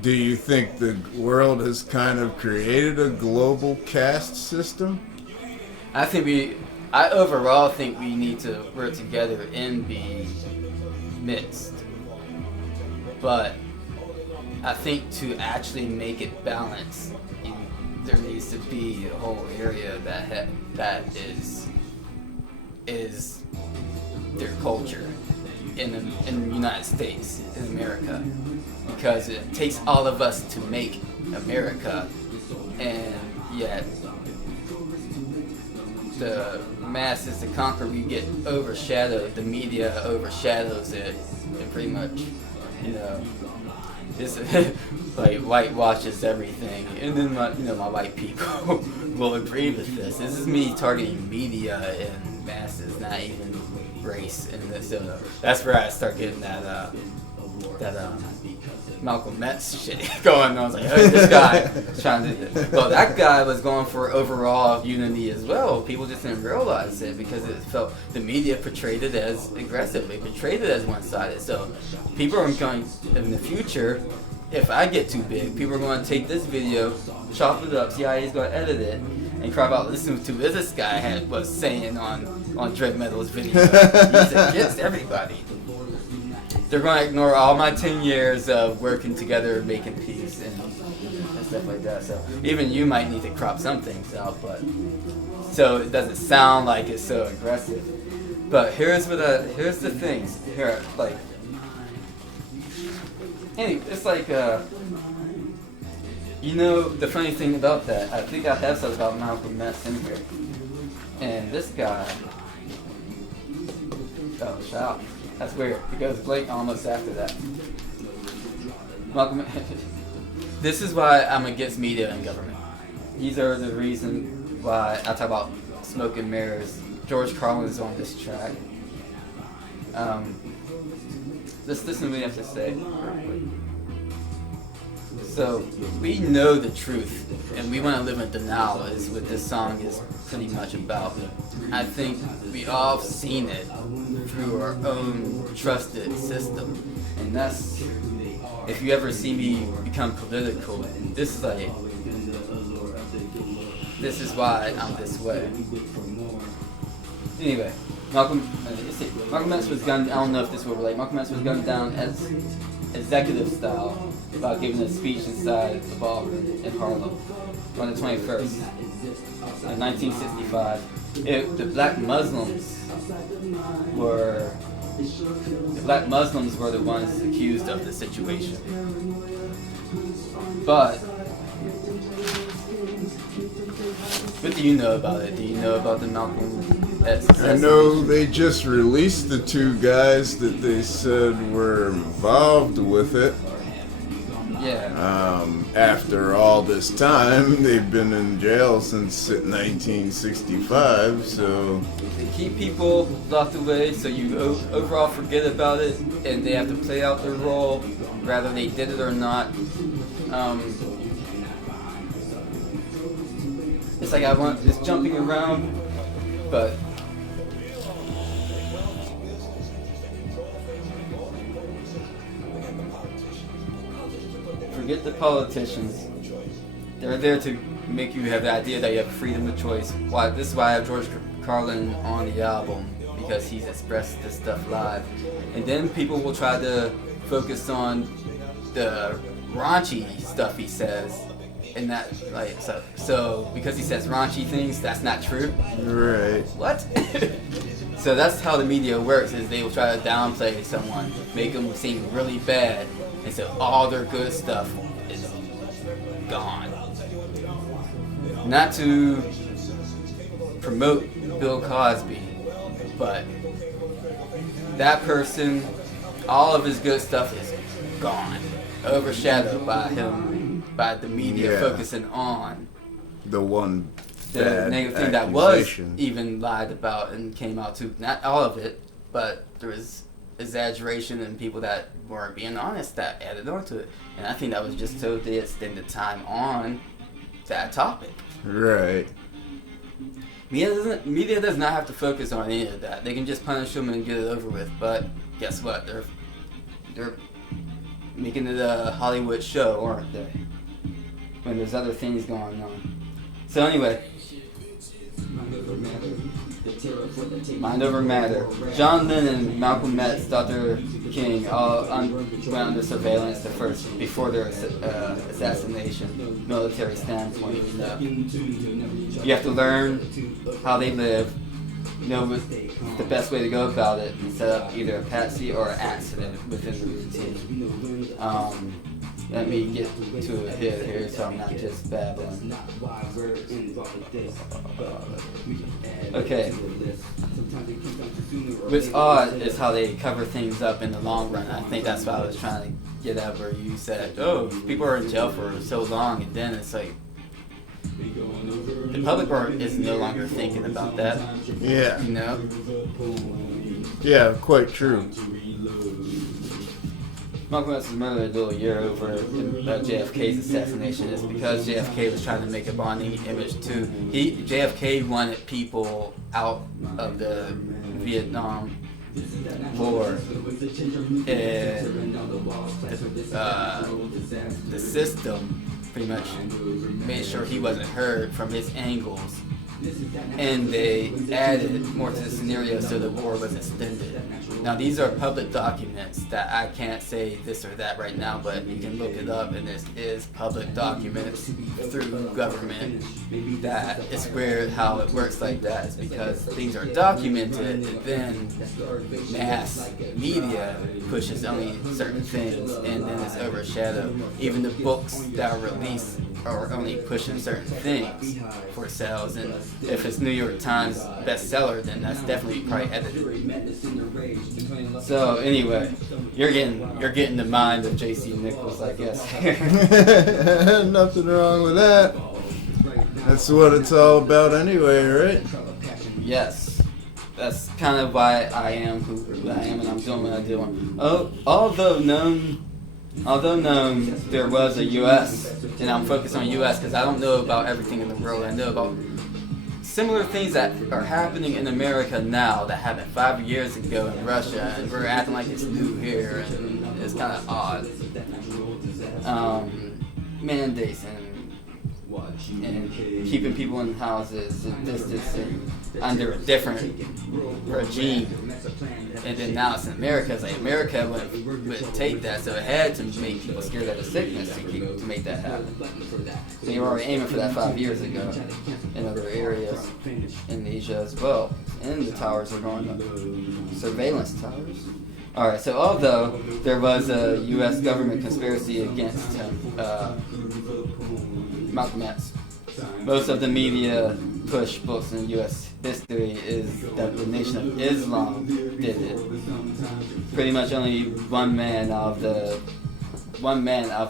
Do you think the world has kind of created a global caste system? I overall think we need to work together and be mixed. But I think to actually make it balanced, there needs to be a whole area that is their culture in the United States, in America. Because it takes all of us to make America, and yet the masses to conquer, we get overshadowed. The media overshadows it, and pretty much, you know, it's like whitewashes everything. And then my white people will agree with this. This is me targeting media and masses, not even race. And so that's where I start getting that Malcolm X shit going on. I was like, oh, this guy trying to do this. Well, that guy was going for overall unity as well. People just didn't realize it because it felt the media portrayed it as aggressive. They portrayed it as one-sided. So people are going, in the future, if I get too big, people are going to take this video, chop it up, CIA's going to edit it, and cry out, listen to what this guy was saying on Dread Metal's video. He's against everybody. They're going to ignore all my 10 years of working together, making peace, and stuff like that. So even you might need to crop some things out, but so it doesn't sound like it's so aggressive. But here's the things here, like, anyway, it's like you know, the funny thing about that, I think I have something about Malcolm X in here, and this guy, oh, shout. That's weird. It goes blank almost after that. Malcolm, this is why I'm against media and government. These are the reason why I talk about smoke and mirrors. George Carlin is on this track. Let's listen to what he has to say. So we know the truth, and we want to live in denial. Is what this song is pretty much about. I think we all seen it through our own trusted system, and that's, if you ever see me become political, this this is why I'm this way. Anyway, Malcolm X was gunned. I don't know if this will relate. Malcolm X was gunned down as executive style while giving a speech inside the ballroom in Harlem on the 21st in 1965. The black Muslims were the ones accused of the situation. But what do you know about it? Do you know about the Malcolm X assassination? I know they just released the two guys that they said were involved with it. Yeah. After all this time, they've been in jail since 1965, so... They keep people locked away so you overall forget about it, and they have to play out their role, whether they did it or not. It's like it's jumping around, but forget the politicians. They're there to make you have the idea that you have freedom of choice. This is why I have George Carlin on the album, because he's expressed this stuff live. And then people will try to focus on the raunchy stuff he says. And that, like, so because he says raunchy things, that's not true. Right. What? So that's how the media works, is they will try to downplay someone, make them seem really bad, and so all their good stuff is gone. Not to promote Bill Cosby, but that person, all of his good stuff is gone, overshadowed by the media focusing on the one the negative thing that was even lied about and came out too. Not all of it, but there was exaggeration and people that weren't being honest that added on to it. And I think that was just so they extended time on that topic. Right. Media does not have to focus on any of that. They can just punish them and get it over with. But guess what? They're making it a Hollywood show, aren't they? When there's other things going on. So anyway, mind over matter. John Lennon and Malcolm X, Dr. King, all went under surveillance before their assassination. Military standpoint, you have to learn how they live. Know the best way to go about it, and set up either a patsy or an accident within the routine. Let me get to it here so I'm not just babbling. Okay. What's odd is how they cover things up in the long run. I think that's what I was trying to get at, where you said, oh, people are in jail for so long, and then it's like, the public is no longer thinking about that. Yeah. You know? Yeah, quite true. Malcolm X was murdered a little year over JFK's assassination. It's because JFK was trying to make a bonding image too. JFK wanted people out of the Vietnam War, and the system pretty much made sure he wasn't heard from his angles, and they added more to the scenario so the war was extended. Now these are public documents that I can't say this or that right now, but you can look it up, and this is public documents through government. That it's weird how it works like that. It's because things are documented, and then mass media pushes only certain things, and then it's overshadowed. Even the books that are released are only pushing certain things for sales, and if it's New York Times bestseller, then that's definitely probably edited. So anyway, you're getting the mind of JC Nickles, I guess. Nothing wrong with that. That's what it's all about anyway, right? Yes. That's kind of why I am who I am, and I'm doing what I'm doing. Although known there was a U.S., and I'm focused on U.S. because I don't know about everything in the world. I know about similar things that are happening in America now that happened 5 years ago in Russia, and we're acting like it's new here, and it's kind of odd. Mandates and and keeping people in houses and distancing under a different regime. And then now it's in America. It's like America would take that, so it had to make people scared of the sickness to make that happen. They were already aiming for that 5 years ago in other areas in Asia as well. And the towers are going up. Surveillance towers. Alright, so although there was a U.S. government conspiracy against him, Malcolm X, most of the media push books in U.S. history is that the Nation of Islam did it. Pretty much only one man out of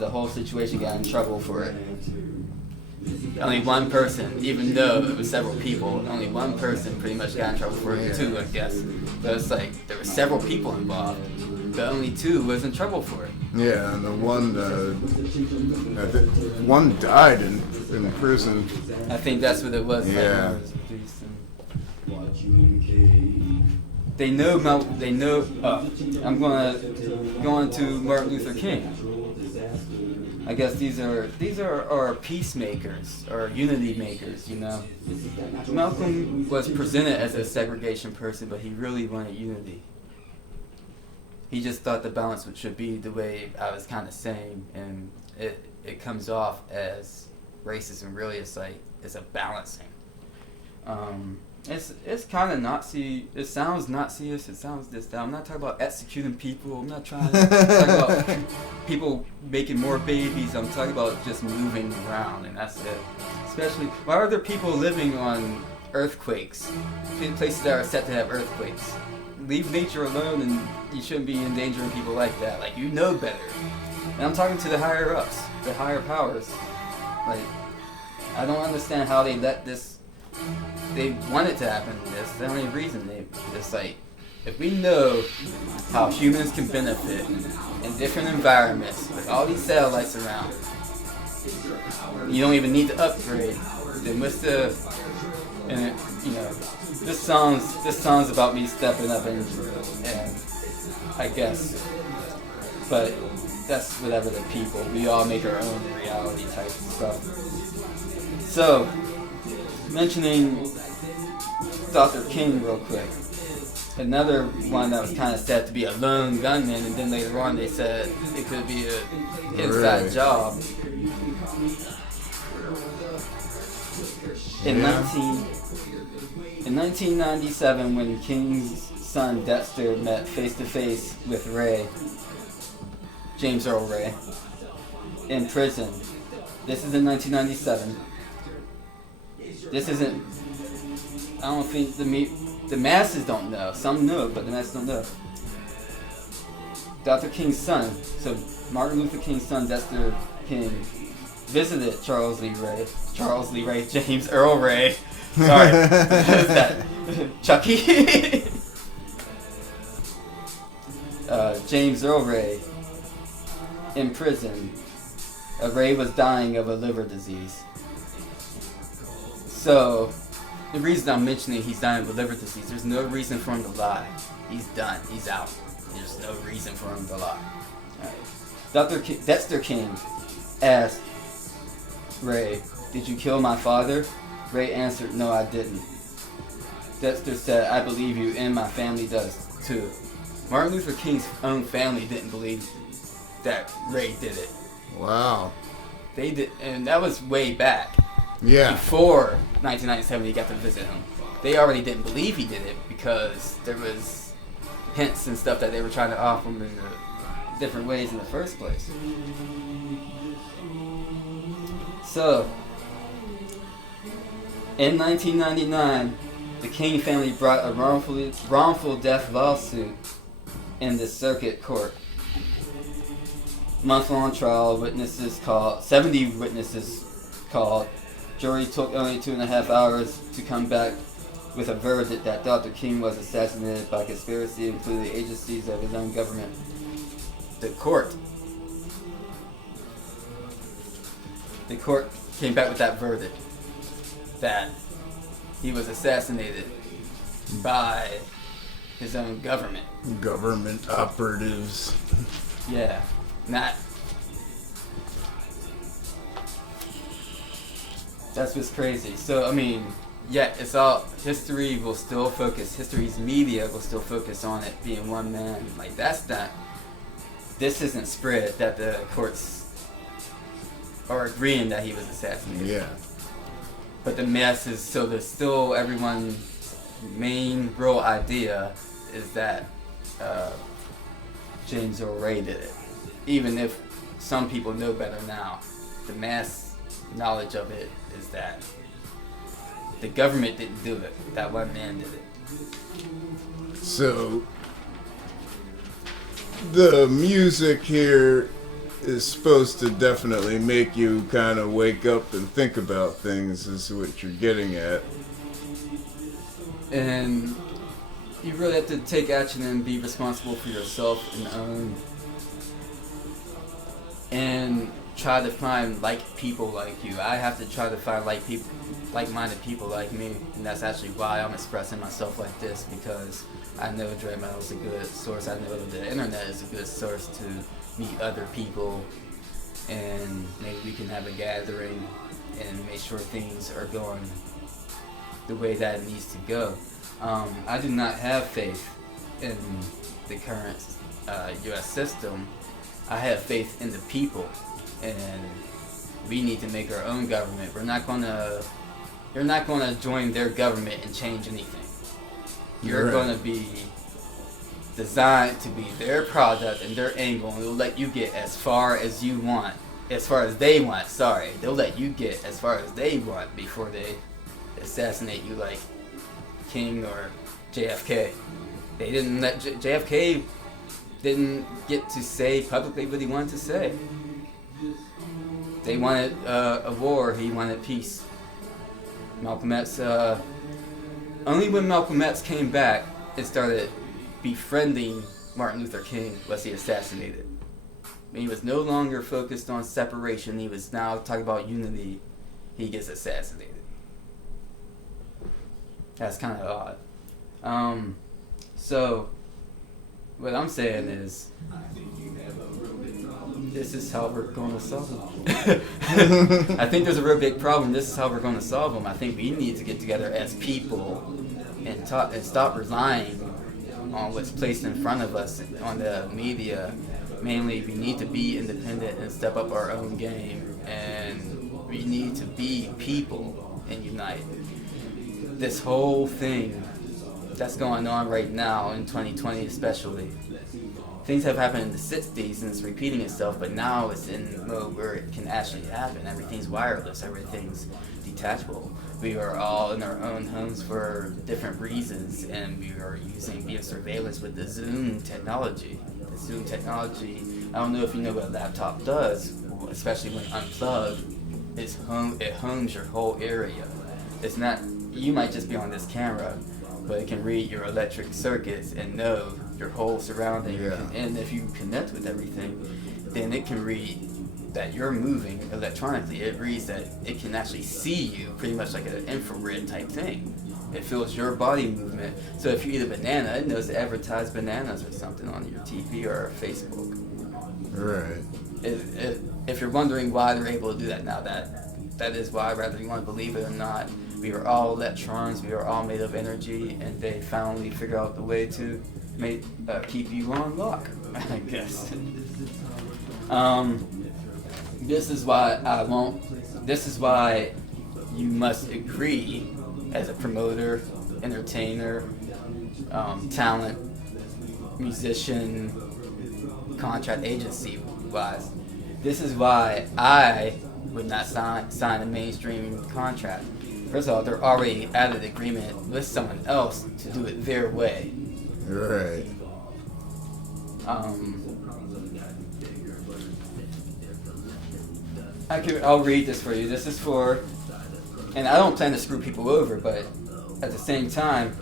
the whole situation got in trouble for it. Only one person, even though it was several people, only one person pretty much got in trouble for it, two, I guess. But it's like there were several people involved, but only two was in trouble for it. Yeah, and the one died in prison. I think that's what it was. Yeah. They know. I'm gonna go into Martin Luther King. I guess these are peacemakers or unity makers, you know. Malcolm was presented as a segregation person, but he really wanted unity. He just thought the balance should be the way I was kind of saying, and it comes off as racism. Really, it's a balancing. It's kind of Nazi. It sounds Nazi-ish. It sounds this, that. I'm not talking about executing people. I'm not trying to talk about people making more babies. I'm talking about just moving around, and that's it. Especially, why are there people living on earthquakes, in places that are set to have earthquakes? Leave nature alone, and you shouldn't be endangering people like that. Like, you know better. And I'm talking to the higher ups, the higher powers. Like, I don't understand how they let this. They want it to happen. That's the only reason. It's like, if we know how humans can benefit in different environments with all these satellites around, you don't even need to upgrade. Then what's the? And it, you know, this song's about me stepping up and I guess, but that's whatever the people. We all make our own reality type of stuff. So, mentioning Dr. King real quick. Another one that was kind of said to be a lone gunman, and then later on they said it could be an inside job. In 1997, when King's son Dexter met face to face with Ray, James Earl Ray, in prison. This is in 1997. This isn't. I don't think the masses don't know. Some know, but the masses don't know. Dr. King's son, so Martin Luther King's son, Dexter King, visited James Earl Ray. Sorry, what is that? Chucky? James Earl Ray in prison. Ray was dying of a liver disease. So, the reason I'm mentioning he's dying of a liver disease, there's no reason for him to lie. He's done. He's out. There's no reason for him to lie. Right. Dexter King asked Ray, "Did you kill my father?" Ray answered, "No, I didn't." Dexter said, "I believe you, and my family does too." Martin Luther King's own family didn't believe that Ray did it. Wow. They did, and that was way back. Yeah. Before 1997, he got to visit him. They already didn't believe he did it because there was hints and stuff that they were trying to offer him in different ways in the first place. So, in 1999, the King family brought a wrongful death lawsuit in the circuit court. Month-long trial, 70 witnesses called. Jury took only 2.5 hours to come back with a verdict that Dr. King was assassinated by conspiracy, including agencies of his own government. The court came back with that verdict that he was assassinated by his own government. Government operatives. Yeah, not. that's what's crazy. So, I mean, yeah, it's all, history will still focus, history's media will still focus on it being one man. Like, that's not, this isn't spread that the courts are agreeing that he was assassinated. Yeah. But the masses, so there's still everyone's main real idea is that James Earl Ray did it. Even if some people know better now, the mass knowledge of it is that the government didn't do it. That one man did it. So the music here is supposed to definitely make you kind of wake up and think about things, is what you're getting at. And you really have to take action and be responsible for yourself and own, and try to find people like you. I have to try to find like-minded people like me, and that's actually why I'm expressing myself like this, because I know Dread Metal is a good source. I know the internet is a good source to meet other people, and maybe we can have a gathering and make sure things are going the way that it needs to go. I do not have faith in the current U.S. system. I have faith in the people, and we need to make our own government. You're not gonna join their government and change anything. You're gonna be designed to be their product and their angle, and they'll let you get as far as you want, as far as they want. Sorry, they'll let you get as far as they want before they assassinate you, like King or JFK. They didn't let JFK didn't get to say publicly what he wanted to say. They wanted a war. He wanted peace. Malcolm X. Only when Malcolm X came back, it started befriending Martin Luther King was he assassinated. When he was no longer focused on separation, he was now talking about unity. He gets assassinated. That's kind of odd. So, what I'm saying is, this is how we're going to solve them. I think there's a real big problem. This is how we're going to solve them. I think we need to get together as people and stop relying on what's placed in front of us on the media. Mainly, we need to be independent and step up our own game, and we need to be people and unite. This whole thing that's going on right now in 2020 especially, things have happened in the 60s and it's repeating itself, but now it's in mode where it can actually happen. Everything's wireless, everything's detachable. We are all in our own homes for different reasons, and we are using video surveillance with the Zoom technology. The Zoom technology, I don't know if you know what a laptop does, especially when unplugged, it homes your whole area. It's not, you might just be on this camera, but it can read your electric circuits and know your whole surrounding. Yeah. And if you connect with everything, then it can read that you're moving electronically. It reads that it can actually see you, pretty much like an infrared type thing. It feels your body movement. So if you eat a banana, it knows to advertise bananas or something on your TV or Facebook. Right. If you're wondering why they're able to do that now, that is why, whether you want to believe it or not. We are all electrons, we are all made of energy, and they finally figure out the way to keep you on lock, I guess. This is why you must agree as a promoter, entertainer, talent, musician, contract agency wise. This is why I would not sign a mainstream contract. First of all, they're already out of the agreement with someone else to do it their way. Right. I'll read this for you. This is for, and I don't plan to screw people over, but at the same time,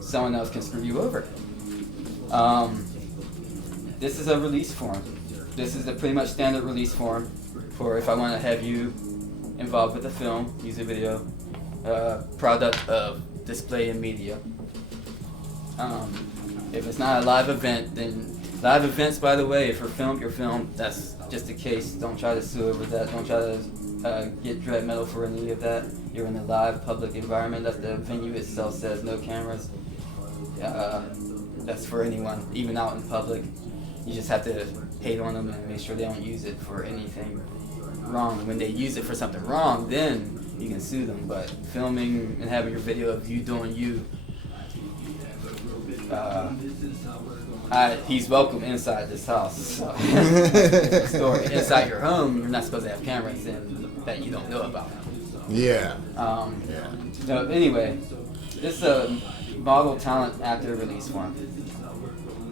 someone else can screw you over. This is a release form. This is the pretty much standard release form for if I want to have you involved with the film, music video, product of display and media. If it's not a live event, then live events, by the way, if you're film, that's just a case. Don't try to sue over that. Don't try to get dread metal for any of that. You're in a live public environment that the venue itself says no cameras. That's for anyone, even out in public. You just have to hate on them and make sure they don't use it for anything wrong. When they use it for something wrong, then you can sue them. But filming and having your video of you doing you, he's welcome inside this house. So. Story. Inside your home, you're not supposed to have cameras in that you don't know about. Yeah. No, anyway, this is a model talent actor release form.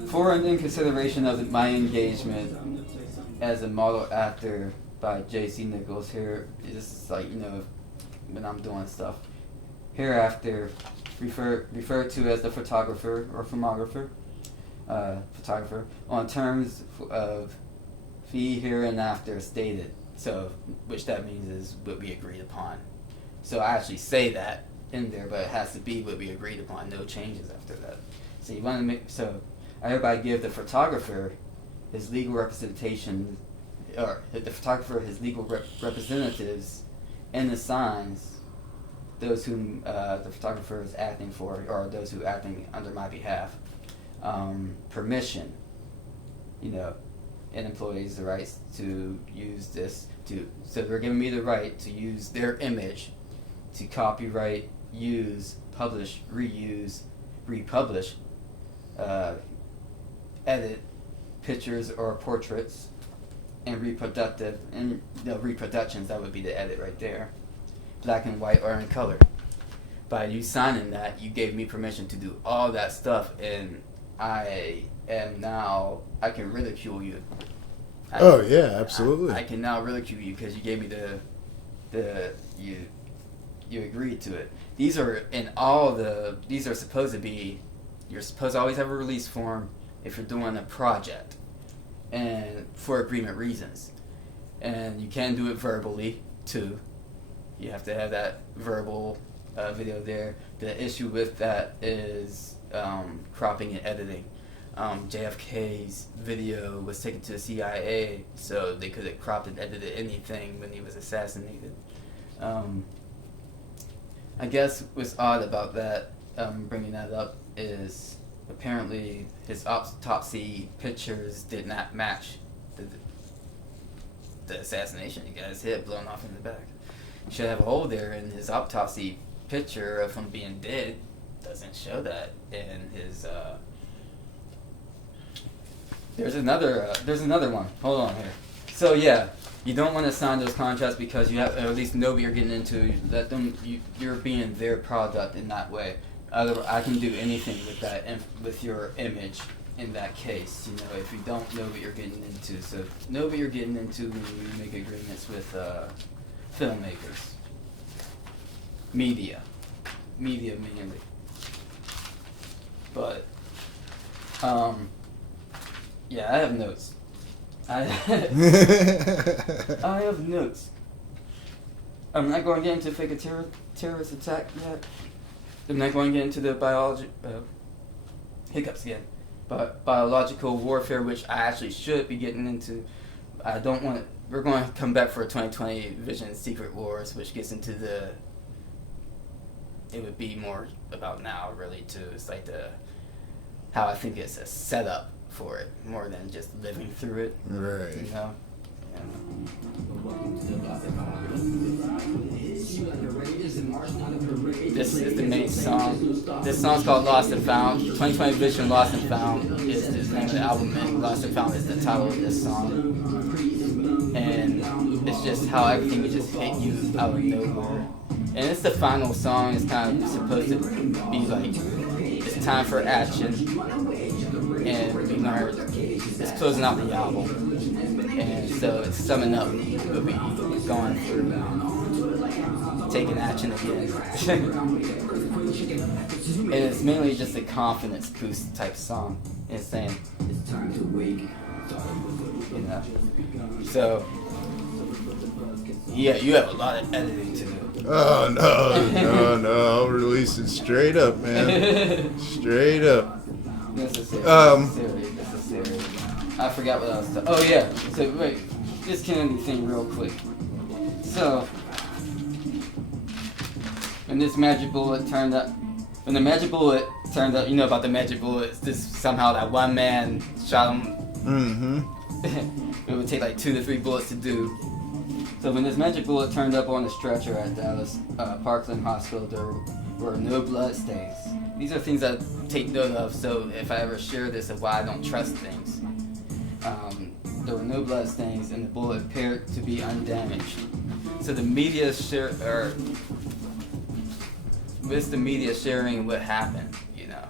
For and in consideration of my engagement as a model actor by JC Nickles, here is like, when I'm doing stuff. Hereafter, referred to as the photographer or filmographer, photographer, on terms of fee hereinafter stated. So, which that means is what we agreed upon. So I actually say that in there, but it has to be what we agreed upon. No changes after that. So you want to make I hereby give the photographer his legal representation, or the photographer his legal representatives, and assigns those whom the photographer is acting for, or those who are acting under my behalf, permission, and employees the rights to use this. So they're giving me the right to use their image to copyright, use, publish, reuse, republish, edit pictures or portraits, and reproductions, that would be the edit right there, black and white or in color. By you signing that, you gave me permission to do all that stuff, and I can ridicule you. Absolutely. I can now ridicule you because you gave me you agreed to it. These are supposed to be, you're supposed to always have a release form if you're doing a project, and for agreement reasons. And you can do it verbally too. You have to have that verbal video there. The issue with that is cropping and editing. JFK's video was taken to the CIA, so they could have cropped and edited anything when he was assassinated. I guess what's odd about that, bringing that up, is apparently his autopsy pictures did not match the assassination. He got his head blown off in the back. You should have a hole there, and his autopsy picture of him being dead doesn't show that in his. There's another one. Hold on here. So yeah, you don't want to sign those contracts because you have, or at least know what you're getting into. Let them. You're being their product in that way. I can do anything with that, with your image in that case. If you don't know what you're getting into. So know what you're getting into when you make agreements with filmmakers, media mainly. But yeah, I have notes. I have notes. I'm not going to get into fake a terrorist attack yet. I'm not going to get into the hiccups again. But biological warfare, which I actually should be getting into. I don't want it. We're going to come back for a 2020 Vision Secret Wars, which gets into it would be more about now, really, too. It's like how I think it's a setup for it, more than just living through it. Right. This is the main song. This song's called Lost and Found. 2020 Vision Lost and Found is the name of the album, and Lost and Found is the title of this song. And it's just how everything would just hit you out of nowhere. And it's the final song. It's kind of supposed to be like, it's time for action. And we learned it's closing out the album. And so it's summing up what we going through, taking action again. And it's mainly just a confidence boost type song. It's saying, it's time to wake. So, yeah, you have a lot of editing to do. Oh, no, I'll release it straight up, man. Straight up. This is serious. I forgot what I was talking. Oh, yeah. So, wait. This Kennedy thing real quick. So, when this magic bullet turned up, you know about the magic bullet, this somehow that one man shot him. Mm-hmm. It would take like 2 to 3 bullets to do. So when this magic bullet turned up on the stretcher at Dallas Parkland Hospital, there were no blood stains. These are things I take note of, so if I ever share this of why I don't trust things. There were no blood stains, and the bullet appeared to be undamaged. So the media with the media sharing what happened, you know.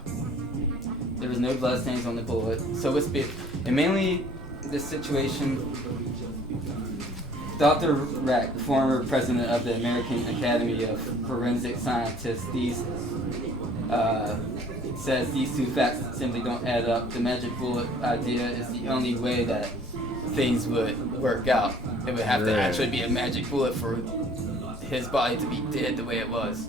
There was no blood stains on the bullet. So and mainly this situation, Dr. Reck, the former president of the American Academy of Forensic Scientists, says these two facts simply don't add up. The magic bullet idea is the only way that things would work out. It would have to actually be a magic bullet for his body to be dead the way it was.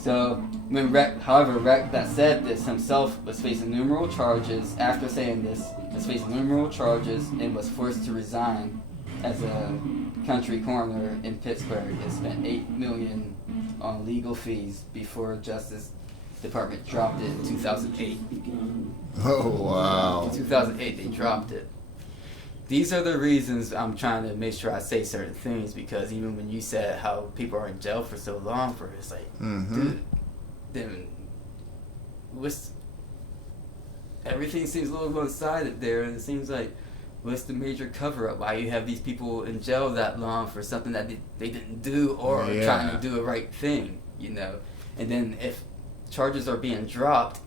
So, when Reck that said this himself was facing numerous charges, after saying this, was facing numerous charges and was forced to resign as a country coroner in Pittsburgh and spent $8 million on legal fees before Justice Department dropped it in 2008. Oh, wow. In 2008, they dropped it. These are the reasons I'm trying to make sure I say certain things, because even when you said how people are in jail for so long for, it's like, dude, then everything seems a little one-sided there, and it seems like, what's the major cover-up? Why you have these people in jail that long for something that they didn't do or trying to do the right thing, you know? And then if charges are being dropped,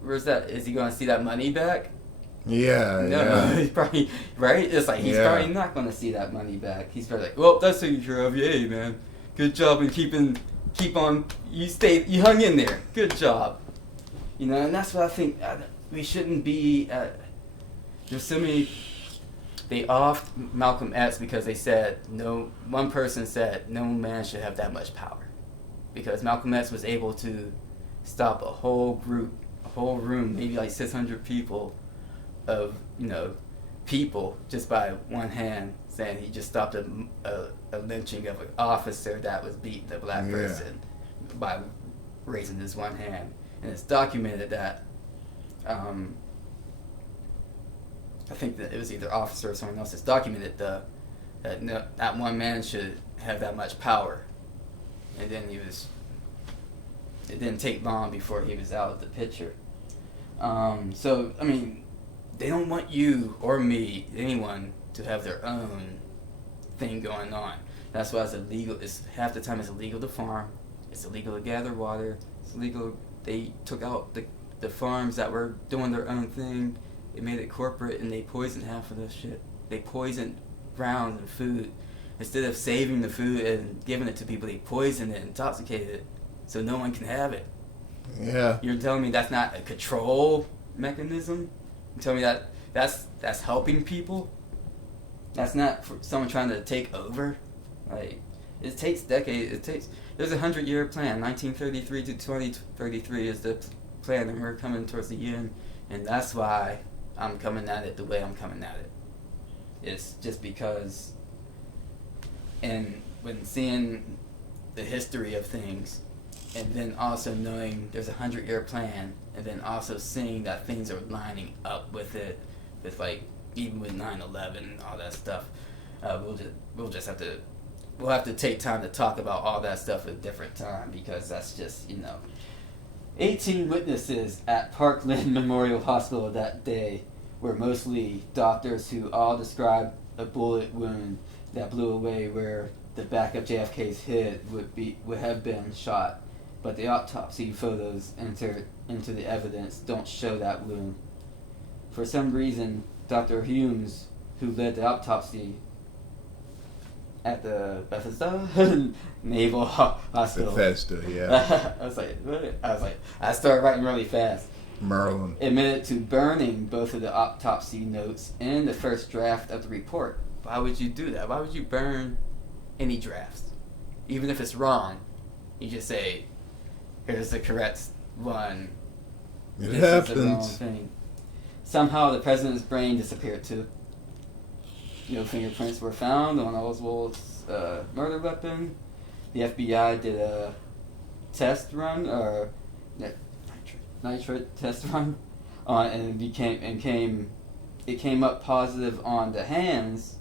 where's that? Is he going to see that money back? No, he's probably, right? It's like, he's probably not going to see that money back. He's probably like, well, that's taken care of. Yay, man. Good job in you hung in there. Good job. You know, and that's what I think we shouldn't be, there's so many, they offed Malcolm X because they said, one person said, no man should have that much power. Because Malcolm X was able to stop a whole room, maybe like 600 people of, people just by one hand, saying he just stopped a lynching of an officer that was beating a black person by raising his one hand. And it's documented that, I think that it was either officer or someone else. It's documented that one man should have that much power. And then it didn't take long before he was out of the picture. So, I mean, they don't want you or me, anyone, to have their own thing going on. That's why it's illegal. Half the time it's illegal to farm. It's illegal to gather water. It's illegal. They took out the farms that were doing their own thing. They made it corporate, and they poisoned half of the shit. They poisoned ground and food. Instead of saving the food and giving it to people, they poisoned it, intoxicated it, so no one can have it. Yeah. You're telling me that's not a control mechanism? You're telling me that's helping people? That's not for someone trying to take over? Like, it takes decades. There's a 100-year plan. 1933 to 2033 is the plan, and we're coming towards the end. And that's why I'm coming at it the way I'm coming at it. It's just because, and when seeing the history of things, and then also knowing there's a 100-year plan, and then also seeing that things are lining up with it, with like, even with 9/11 and all that stuff, we'll have to take time to talk about all that stuff at a different time, because that's just, 18 witnesses at Parkland Memorial Hospital that day were mostly doctors who all described a bullet wound that blew away where the back of JFK's head would have been shot, but the autopsy photos entered into the evidence don't show that wound. For some reason, Dr. Humes, who led the autopsy at the Bethesda Naval Hospital. Bethesda, yeah. I was like, I started writing really fast. Maryland. Admitted to burning both of the autopsy notes and the first draft of the report. Why would you do that? Why would you burn any drafts? Even if it's wrong, you just say, here's the correct one. This is the wrong thing. Somehow the president's brain disappeared too. No fingerprints were found on Oswald's murder weapon. The FBI did a test run, or nitrate test run, and it came up positive on the hands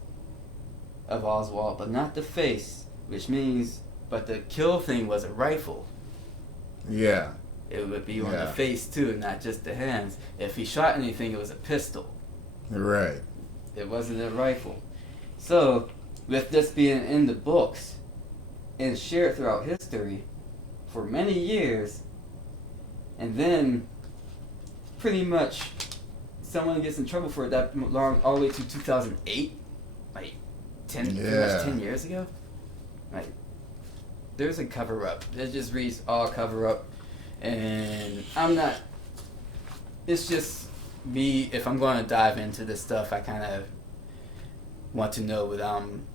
of Oswald, but not the face, which means, but the kill thing was a rifle. Yeah. It would be on the face too, not just the hands. If he shot anything, it was a pistol. Right. It wasn't a rifle. So, with this being in the books and shared throughout history for many years, and then pretty much someone gets in trouble for it that long, all the way to 2008, like 10 years ago. Like, there's a cover up. It just reads all cover up, and it's just me. If I'm going to dive into this stuff, I kind of want to know what I'm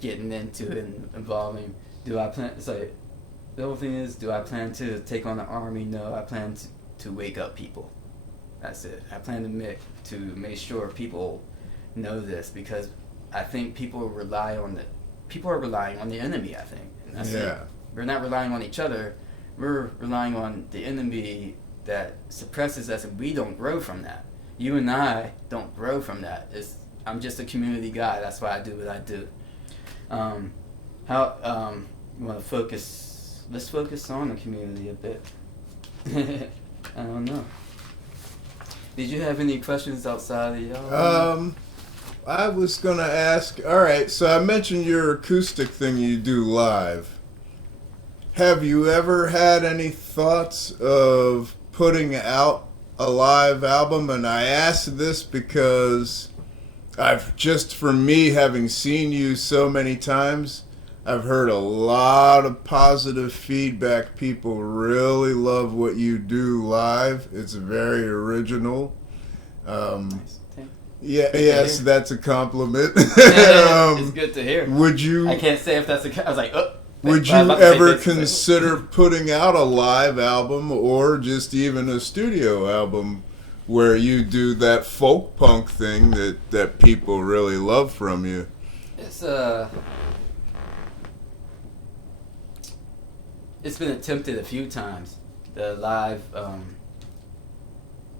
getting into and involving. Do I plan? It's like, the whole thing is, do I plan to take on the army? No, I plan to wake up people. That's it. I plan to make sure people know this, because I think people are relying on the enemy. I think. And that's it. We're not relying on each other. We're relying on the enemy that suppresses us, and we don't grow from that. You and I don't grow from that. I'm just a community guy. That's why I do what I do. You want to focus? Let's focus on the community a bit. I don't know. Did you have any questions outside of y'all? I was gonna ask. All right, so I mentioned your acoustic thing you do live. Have you ever had any thoughts of putting out a live album? And I ask this because for me, having seen you so many times, I've heard a lot of positive feedback. People really love what you do live. It's very original. Nice. Yes, that's a compliment. It's good to hear. Would you? I can't say if that's I was like, oh. Would you ever consider putting out a live album, or just even a studio album where you do that folk punk thing that people really love from you? It's been attempted a few times. The live,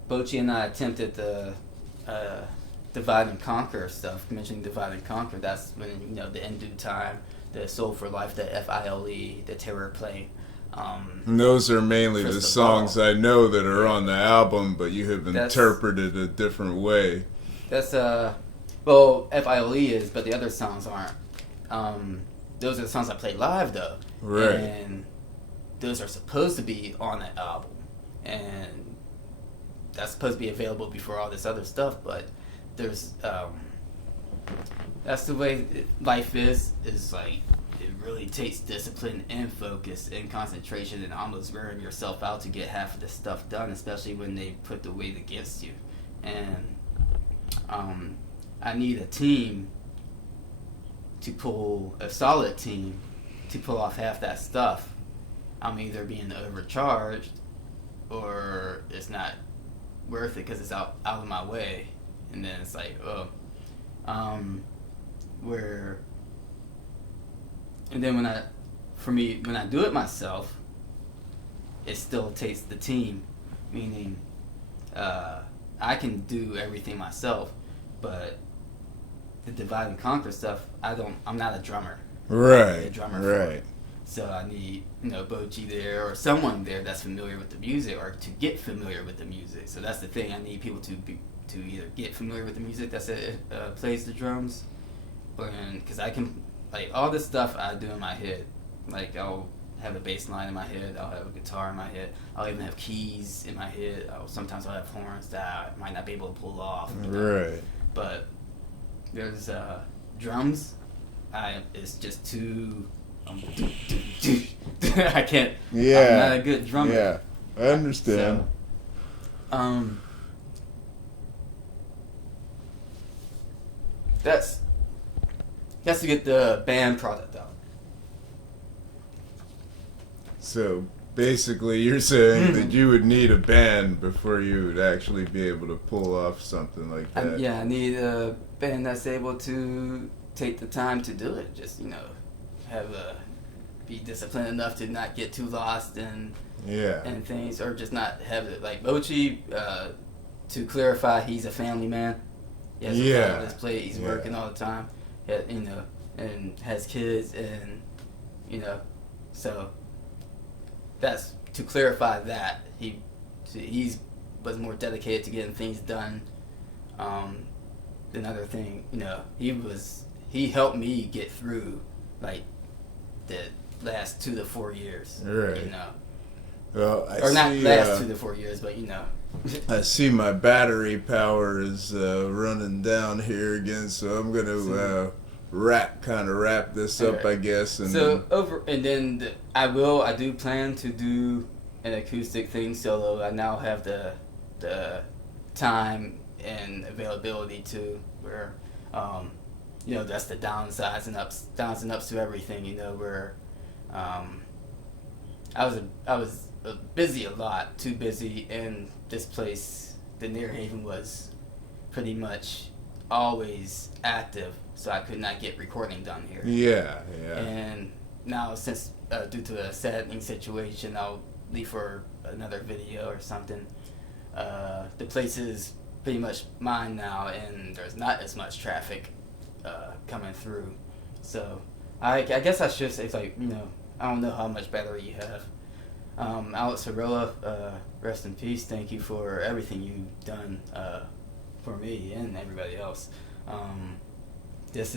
Bochi and I attempted the Divide and Conquer stuff. Mentioning Divide and Conquer, that's when, the In Due Time, the Soul for Life, the FILE, the Terror Play. And those are mainly the songs I know that are on the album, but you have interpreted a different way. That's well, FILE is, but the other songs aren't. Those are the songs I play live though, right? And those are supposed to be on the album, and that's supposed to be available before all this other stuff. But there's that's the way life is like, it really takes discipline and focus and concentration and almost wearing yourself out to get half of this stuff done, especially when they put the weight against you. And I need a solid team to pull off half that stuff. I'm either being overcharged or it's not worth it because it's out of my way. And then it's like, and then when I do it myself, it still takes the team, meaning I can do everything myself, but the Divide and Conquer stuff, I'm not a drummer. Right. A drummer for it. So I need, Bochi there or someone there that's familiar with the music, or to get familiar with the music. So that's the thing. I need people to either get familiar with the music that plays the drums, because I can, like, all this stuff I do in my head. Like, I'll have a bass line in my head, I'll have a guitar in my head, I'll even have keys in my head. Sometimes I'll have horns that I might not be able to pull off. Right. But there's drums. It's just too. I can't. Yeah. I'm not a good drummer. Yeah, I understand. So, that's to get the band product out. So Basically, you're saying that you would need a band before you would actually be able to pull off something like that. I need a band that's able to take the time to do it. Just be disciplined enough to not get too lost and things, or just not have it like Mochi. To clarify, he's a family man. He has a lot on his plate. He's working all the time. And has kids, and so that's to clarify that he's was more dedicated to getting things done than other thing. He helped me get through like the last 2 to 4 years. Right. Well, not last 2 to 4 years, but I see my battery power is running down here again, so I'm gonna wrap this up, I guess. And then I do plan to do an acoustic thing solo. I now have the time and availability to where that's the downs and ups to everything. Where I was busy a lot, too busy, and this place, the Near Haven, was pretty much always active, so I could not get recording done here. Yeah. And now, since due to a saddening situation, I'll leave for another video or something. The place is pretty much mine now, and there's not as much traffic coming through. So I guess I should say, I don't know how much battery you have. Alex Arola, rest in peace. Thank you for everything you've done for me and everybody else. This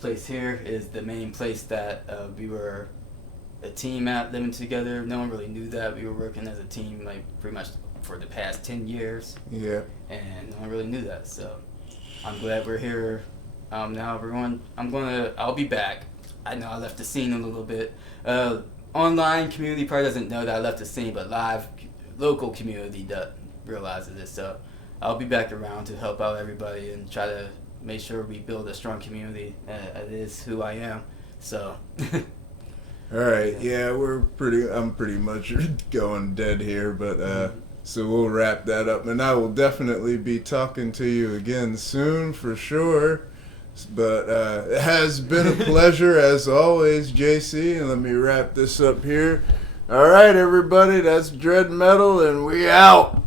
place here is the main place that we were a team at, living together. No one really knew that we were working as a team, pretty much for the past 10 years. Yeah. And no one really knew that. So I'm glad we're here. Now I'll be back. I know I left the scene a little bit. Online community probably doesn't know that I left the scene, but local community realizes it. So I'll be back around to help out everybody and try to make sure we build a strong community. It is who I am. So. All right. Yeah, I'm pretty much going dead here, but so we'll wrap that up, and I will definitely be talking to you again soon for sure. But it has been a pleasure as always, JC, and let me wrap this up here. All right, everybody, that's Dread Metal, and we out.